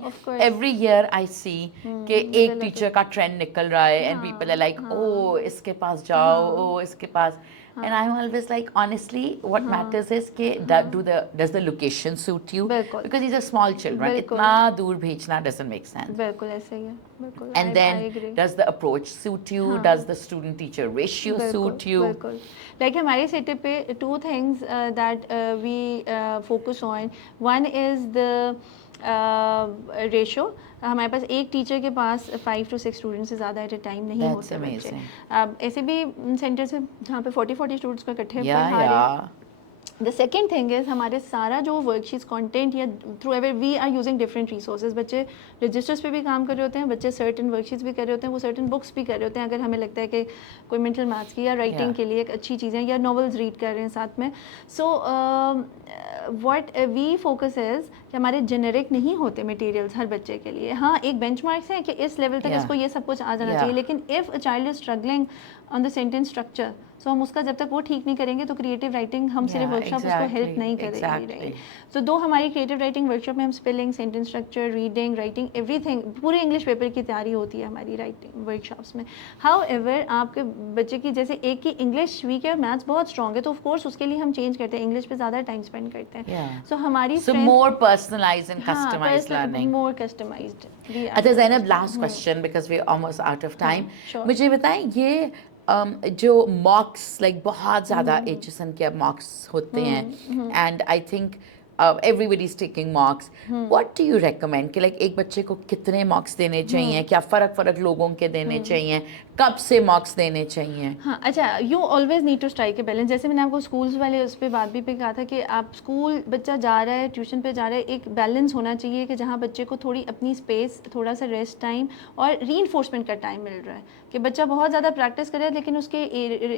every year I see कि एक टीचर का ट्रेंड निकल रहा है and people are like oh इसके पास जाओ, oh इसके पास. And I'm always like, honestly, what matters is कि does the location suit you? Because these are small children. इतना दूर दूर भेजना doesn't make sense. बिल्कुल ऐसे ही है, बिल्कुल. And then, I agree. does the approach suit you? हाँ. Does the student-teacher ratio suit you? बिल्कुल. Like हमारे setup पे two things that we focus on. One is the ratio. हमारे पास एक टीचर के पास 5 to 6 स्टूडेंट्स से ज़्यादा एट ए time नहीं होते बच्चे. अब ऐसे भी सेंटर्स हैं जहाँ पे 40 स्टूडेंट्स को इकट्ठे पढ़ा रहे हैं. द सेकेंड थिंग इज़ हमारे सारा जो वर्कशीट्स कंटेंट या through ever we are using different resources. बच्चे रजिस्टर्स पे भी काम कर रहे होते हैं, बच्चे सर्टन वर्कशीट्स भी कर रहे होते हैं, वो सर्टन बुक्स भी कर रहे होते हैं. अगर हमें लगता है कि कोई मेंटल मैथ्स की या राइटिंग के लिए एक अच्छी चीज़ें या नॉवेल्स रीड कर रहे हैं साथ में. So what we focus is कि हमारे जेनरिक नहीं होते मटेरियल्स हर बच्चे के लिए. हाँ, एक बेंचमार्क्स है कि इस लेवल तक इसको ये सब कुछ आ जाना चाहिए, लेकिन if a child is struggling on the sentence structure, so हम उसका जब तक वो ठीक नहीं करेंगे तो क्रिएटिव राइटिंग हम सिर्फ वर्कशॉप उसको हेल्प नहीं करेगी. राइट. तो दो हमारी क्रिएटिव राइटिंग वर्कशॉप में हम spelling, sentence structure, reading, writing, everything पूरे इंग्लिश पेपर की तैयारी होती है हमारी राइटिंग वर्कशॉप्स में. हाउ एवर आपके बच्चे की जैसे एक की इंग्लिश वीक है, मैथ्स बहुत स्ट्रॉन्ग है, तो ऑफकोर्स उसके लिए हम चेंज करते हैं, इंग्लिश पे ज़्यादा टाइम स्पेंड करते हैं. सो हमारी more personalized and customized learning. More customized. अच्छा Zainab, last question because we're almost out of time. Sure. मुझे बताएं ये जो मॉक्स लाइक बहुत ज़्यादा HSN के अब मॉक्स होते हैं and I think everybody is taking mocks. What do you recommend कि like एक बच्चे को कितने मॉक्स देने चाहिए, क्या फ़र्क लोगों के देने चाहिए, कब से मॉक्स देने चाहिए? हाँ, अच्छा, you always need to strike a balance. जैसे मैंने आपको स्कूल्स वाले उस पर बात भी पे कहा था कि आप स्कूल बच्चा जा रहा है, ट्यूशन पे जा रहा है, एक बैलेंस होना चाहिए कि जहाँ बच्चे को थोड़ी अपनी स्पेस, थोड़ा सा रेस्ट टाइम और रीइंफोर्समेंट का टाइम मिल रहा है. कि बच्चा बहुत ज़्यादा प्रैक्टिस करे लेकिन उसके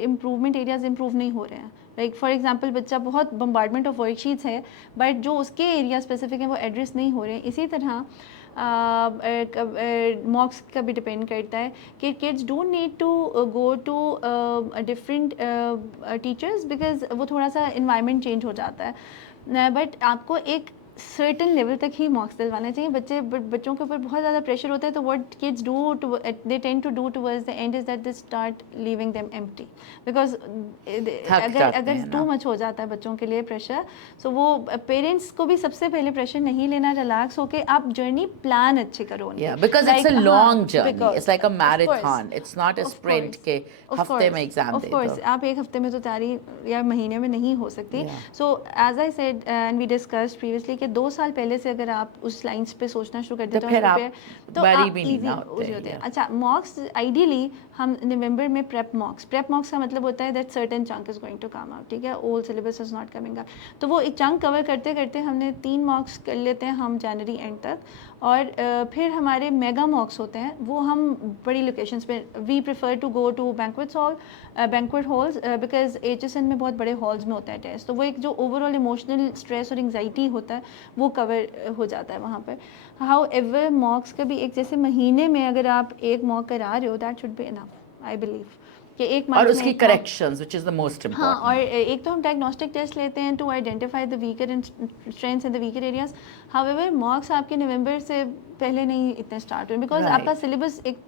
इम्प्रूवमेंट एरियाज इम्प्रूव नहीं हो रहे हैं. लाइक फॉर एग्जांपल बच्चा बहुत बम्बार्डमेंट ऑफ वर्कशीट्स है बट जो उसके एरिया स्पेसिफिक हैं वो एड्रेस नहीं हो रहे हैं. इसी तरह मॉक्स का भी डिपेंड करता है कि kids don't need to go to different teachers because वो थोड़ा सा इन्वायरमेंट चेंज हो जाता है. बट आपको एक सर्टन लेवल तक ही मॉक्स दिलवाना चाहिए. बच्चों के ऊपर बहुत ज़्यादा प्रेशर होता है तो what kids do they tend to do towards the end is that they start leaving them empty because अगर टू मच हो जाता है बच्चों के लिए प्रेशर. सो वो पेरेंट्स को भी सबसे पहले प्रेशर नहीं लेना, रिलैक्स होके आप जर्नी प्लान अच्छे करो. Because it's a long journey, it's like a marathon, it's not a sprint के हफ्ते में एग्जाम दे दो. आप एक हफ्ते में तो तैयारी या महीने में नहीं हो सकती. So as I said and we discussed previously कि 2 साल पहले से अगर आप उस लाइंस पे सोचना शुरू कर देते हो तो आप इजी होते हैं. अच्छा, मॉक्स आइडियली हम नवंबर में प्रेप मॉक्स का मतलब होता है that certain chunk is going to come out. ठीक है, old syllabus is not coming up. तो वो एक चंक कवर करते करते हमने 3 मॉक्स कर लेते हैं हम जनवरी एंड तक. और फिर हमारे मेगा मॉक्स होते हैं वो हम बड़ी लोकेशंस पे we prefer to go to banquet halls because HSN में बहुत बड़े हॉल्स में होता है टेस्ट. तो वो एक जो ओवरऑल इमोशनल स्ट्रेस और एंग्जाइटी होता है वो कवर हो जाता है वहाँ पर. हाउ एवर मॉक्स का भी एक जैसे महीने में अगर आप एक मॉक करा रहे हो that should be enough I believe कि एक और उसकी corrections which is the most important. हाँ, और एक तो हम डायग्नोस्टिक टेस्ट लेते हैं to identify the weaker and strengths in the weaker areas. However mocks आपके नवंबर से पहले नहीं इतने स्टार्ट हुए बिकॉज आपका सिलेबस एक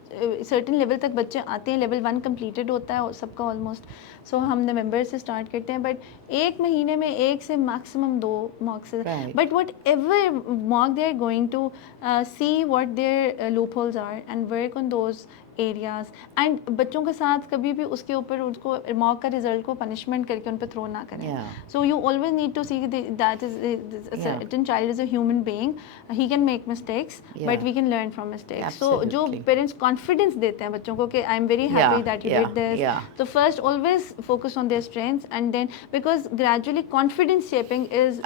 सर्टेन लेवल तक बच्चे आते हैं. लेवल 1 कंप्लीटेड होता है सबका ऑलमोस्ट. सो हम नवंबर से स्टार्ट करते हैं बट एक महीने में 1 से maximum 2 mocks. But whatever mock they are going to see what their loopholes are and work on those areas. And बच्चों के साथ कभी भी उसके ऊपर उसको मॉक का रिजल्ट को पनिशमेंट करके उन पर थ्रो ना करें. So you always need to see that is certain child is a human being, he can make mistakes but we can learn from mistakes. So जो पेरेंट्स कॉन्फिडेंस देते हैं बच्चों को कि I am very happy that you did this, तो first always focus on their strengths and then because gradually confidence shaping is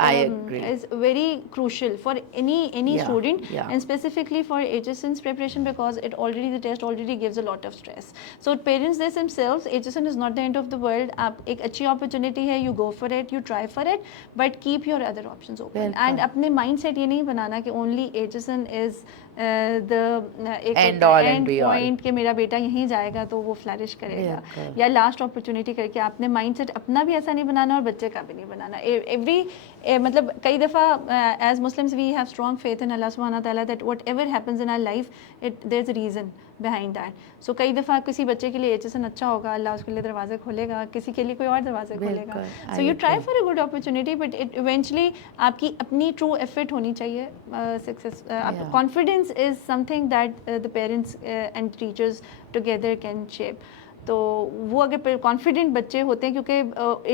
very crucial for any student and specifically for HSN's preparation because the test already gives a lot of stress. So parents this themselves, HSN is not the end of the world. आप एक अच्छी opportunity है, you go for it, you try for it, but keep your other options open. And अपने mindset ये नहीं बनाना कि only HSN is End all and and be all. Point कि मेरा बेटा यहीं जाएगा तो वो फ्लरिश करेगा, बिल्कुल। या लास्ट अपॉर्चुनिटी करके आपने माइंडसेट अपना भी ऐसा नहीं बनाना और बच्चे का भी नहीं बनाना. एवरी मतलब कई दफ़ा as Muslims we have strong faith in अल्लाह सुब्हानहू व तआला that whatever happens in our life there is a reason behind that. So कई दफ़ा किसी बच्चे के लिए HSN अच्छा होगा, अल्लाह उसके लिए दरवाजे खोलेगा, किसी के लिए कोई और दरवाजे खोलेगा. बिल्कुल, So I you try agree. for a good opportunity, but it eventually आपकी अपनी true effort होनी चाहिए. Success, Yeah. confidence is something that the parents and teachers together can shape. तो वो अगर कॉन्फिडेंट बच्चे होते हैं, क्योंकि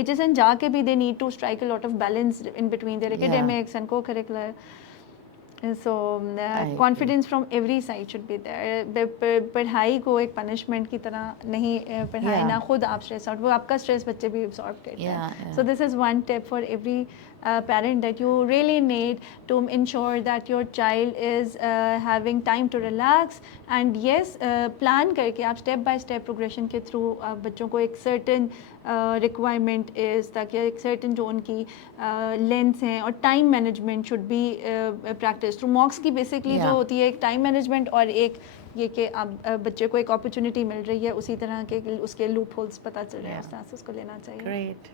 HSN जाके भी they need to strike a lot of balance in between their academics and co curricular. So confidence from every side should be there. पढ़ाई को एक punishment की तरह नहीं पढ़ाए, Yeah. ना खुद आप स्ट्रेस आउट, वो आपका स्ट्रेस बच्चे भी absorb करते हैं. Yeah. So this is one tip for every parent that you really need to ensure that your child is having time to relax. And yes, plan करके आप step by step progression के through बच्चों को एक certain requirement is, ताकि एक certain जो उनकी लेंथ्स हैं और time management should be practice through मॉक्स की. बेसिकली जो होती है एक टाइम मैनेजमेंट और एक ये कि आप बच्चे को एक अपॉर्चुनिटी मिल रही है, उसी तरह के उसके लूप होल्स पता चल रहे हैं, उस तरह से उसको लेना चाहिए. Great.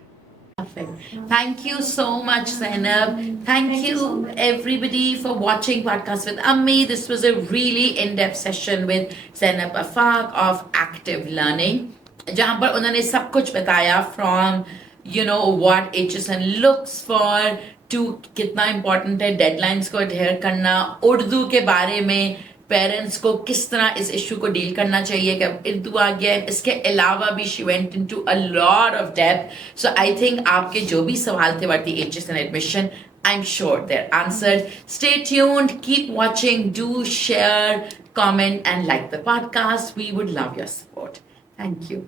Perfect. Thank you so much, Zainab. Thank you everybody for watching Podcast with Ammi. This was a really in-depth session with Zainab Afaq of Active Learning, जहाँ पर उन्होंने सब कुछ बताया from what HSN looks for to कितना important है deadlines को adhere करना, उर्दू के बारे में पेरेंट्स को किस तरह इस इशू को डील करना चाहिए कि अब उर्दू आ गया है. इसके अलावा भी she went into a lot of depth. So I think आपके जो भी सवाल थे about the HSN admission, I'm sure they're answered. Stay tuned, keep watching, do share, comment and like the podcast. We would love your support. Thank you.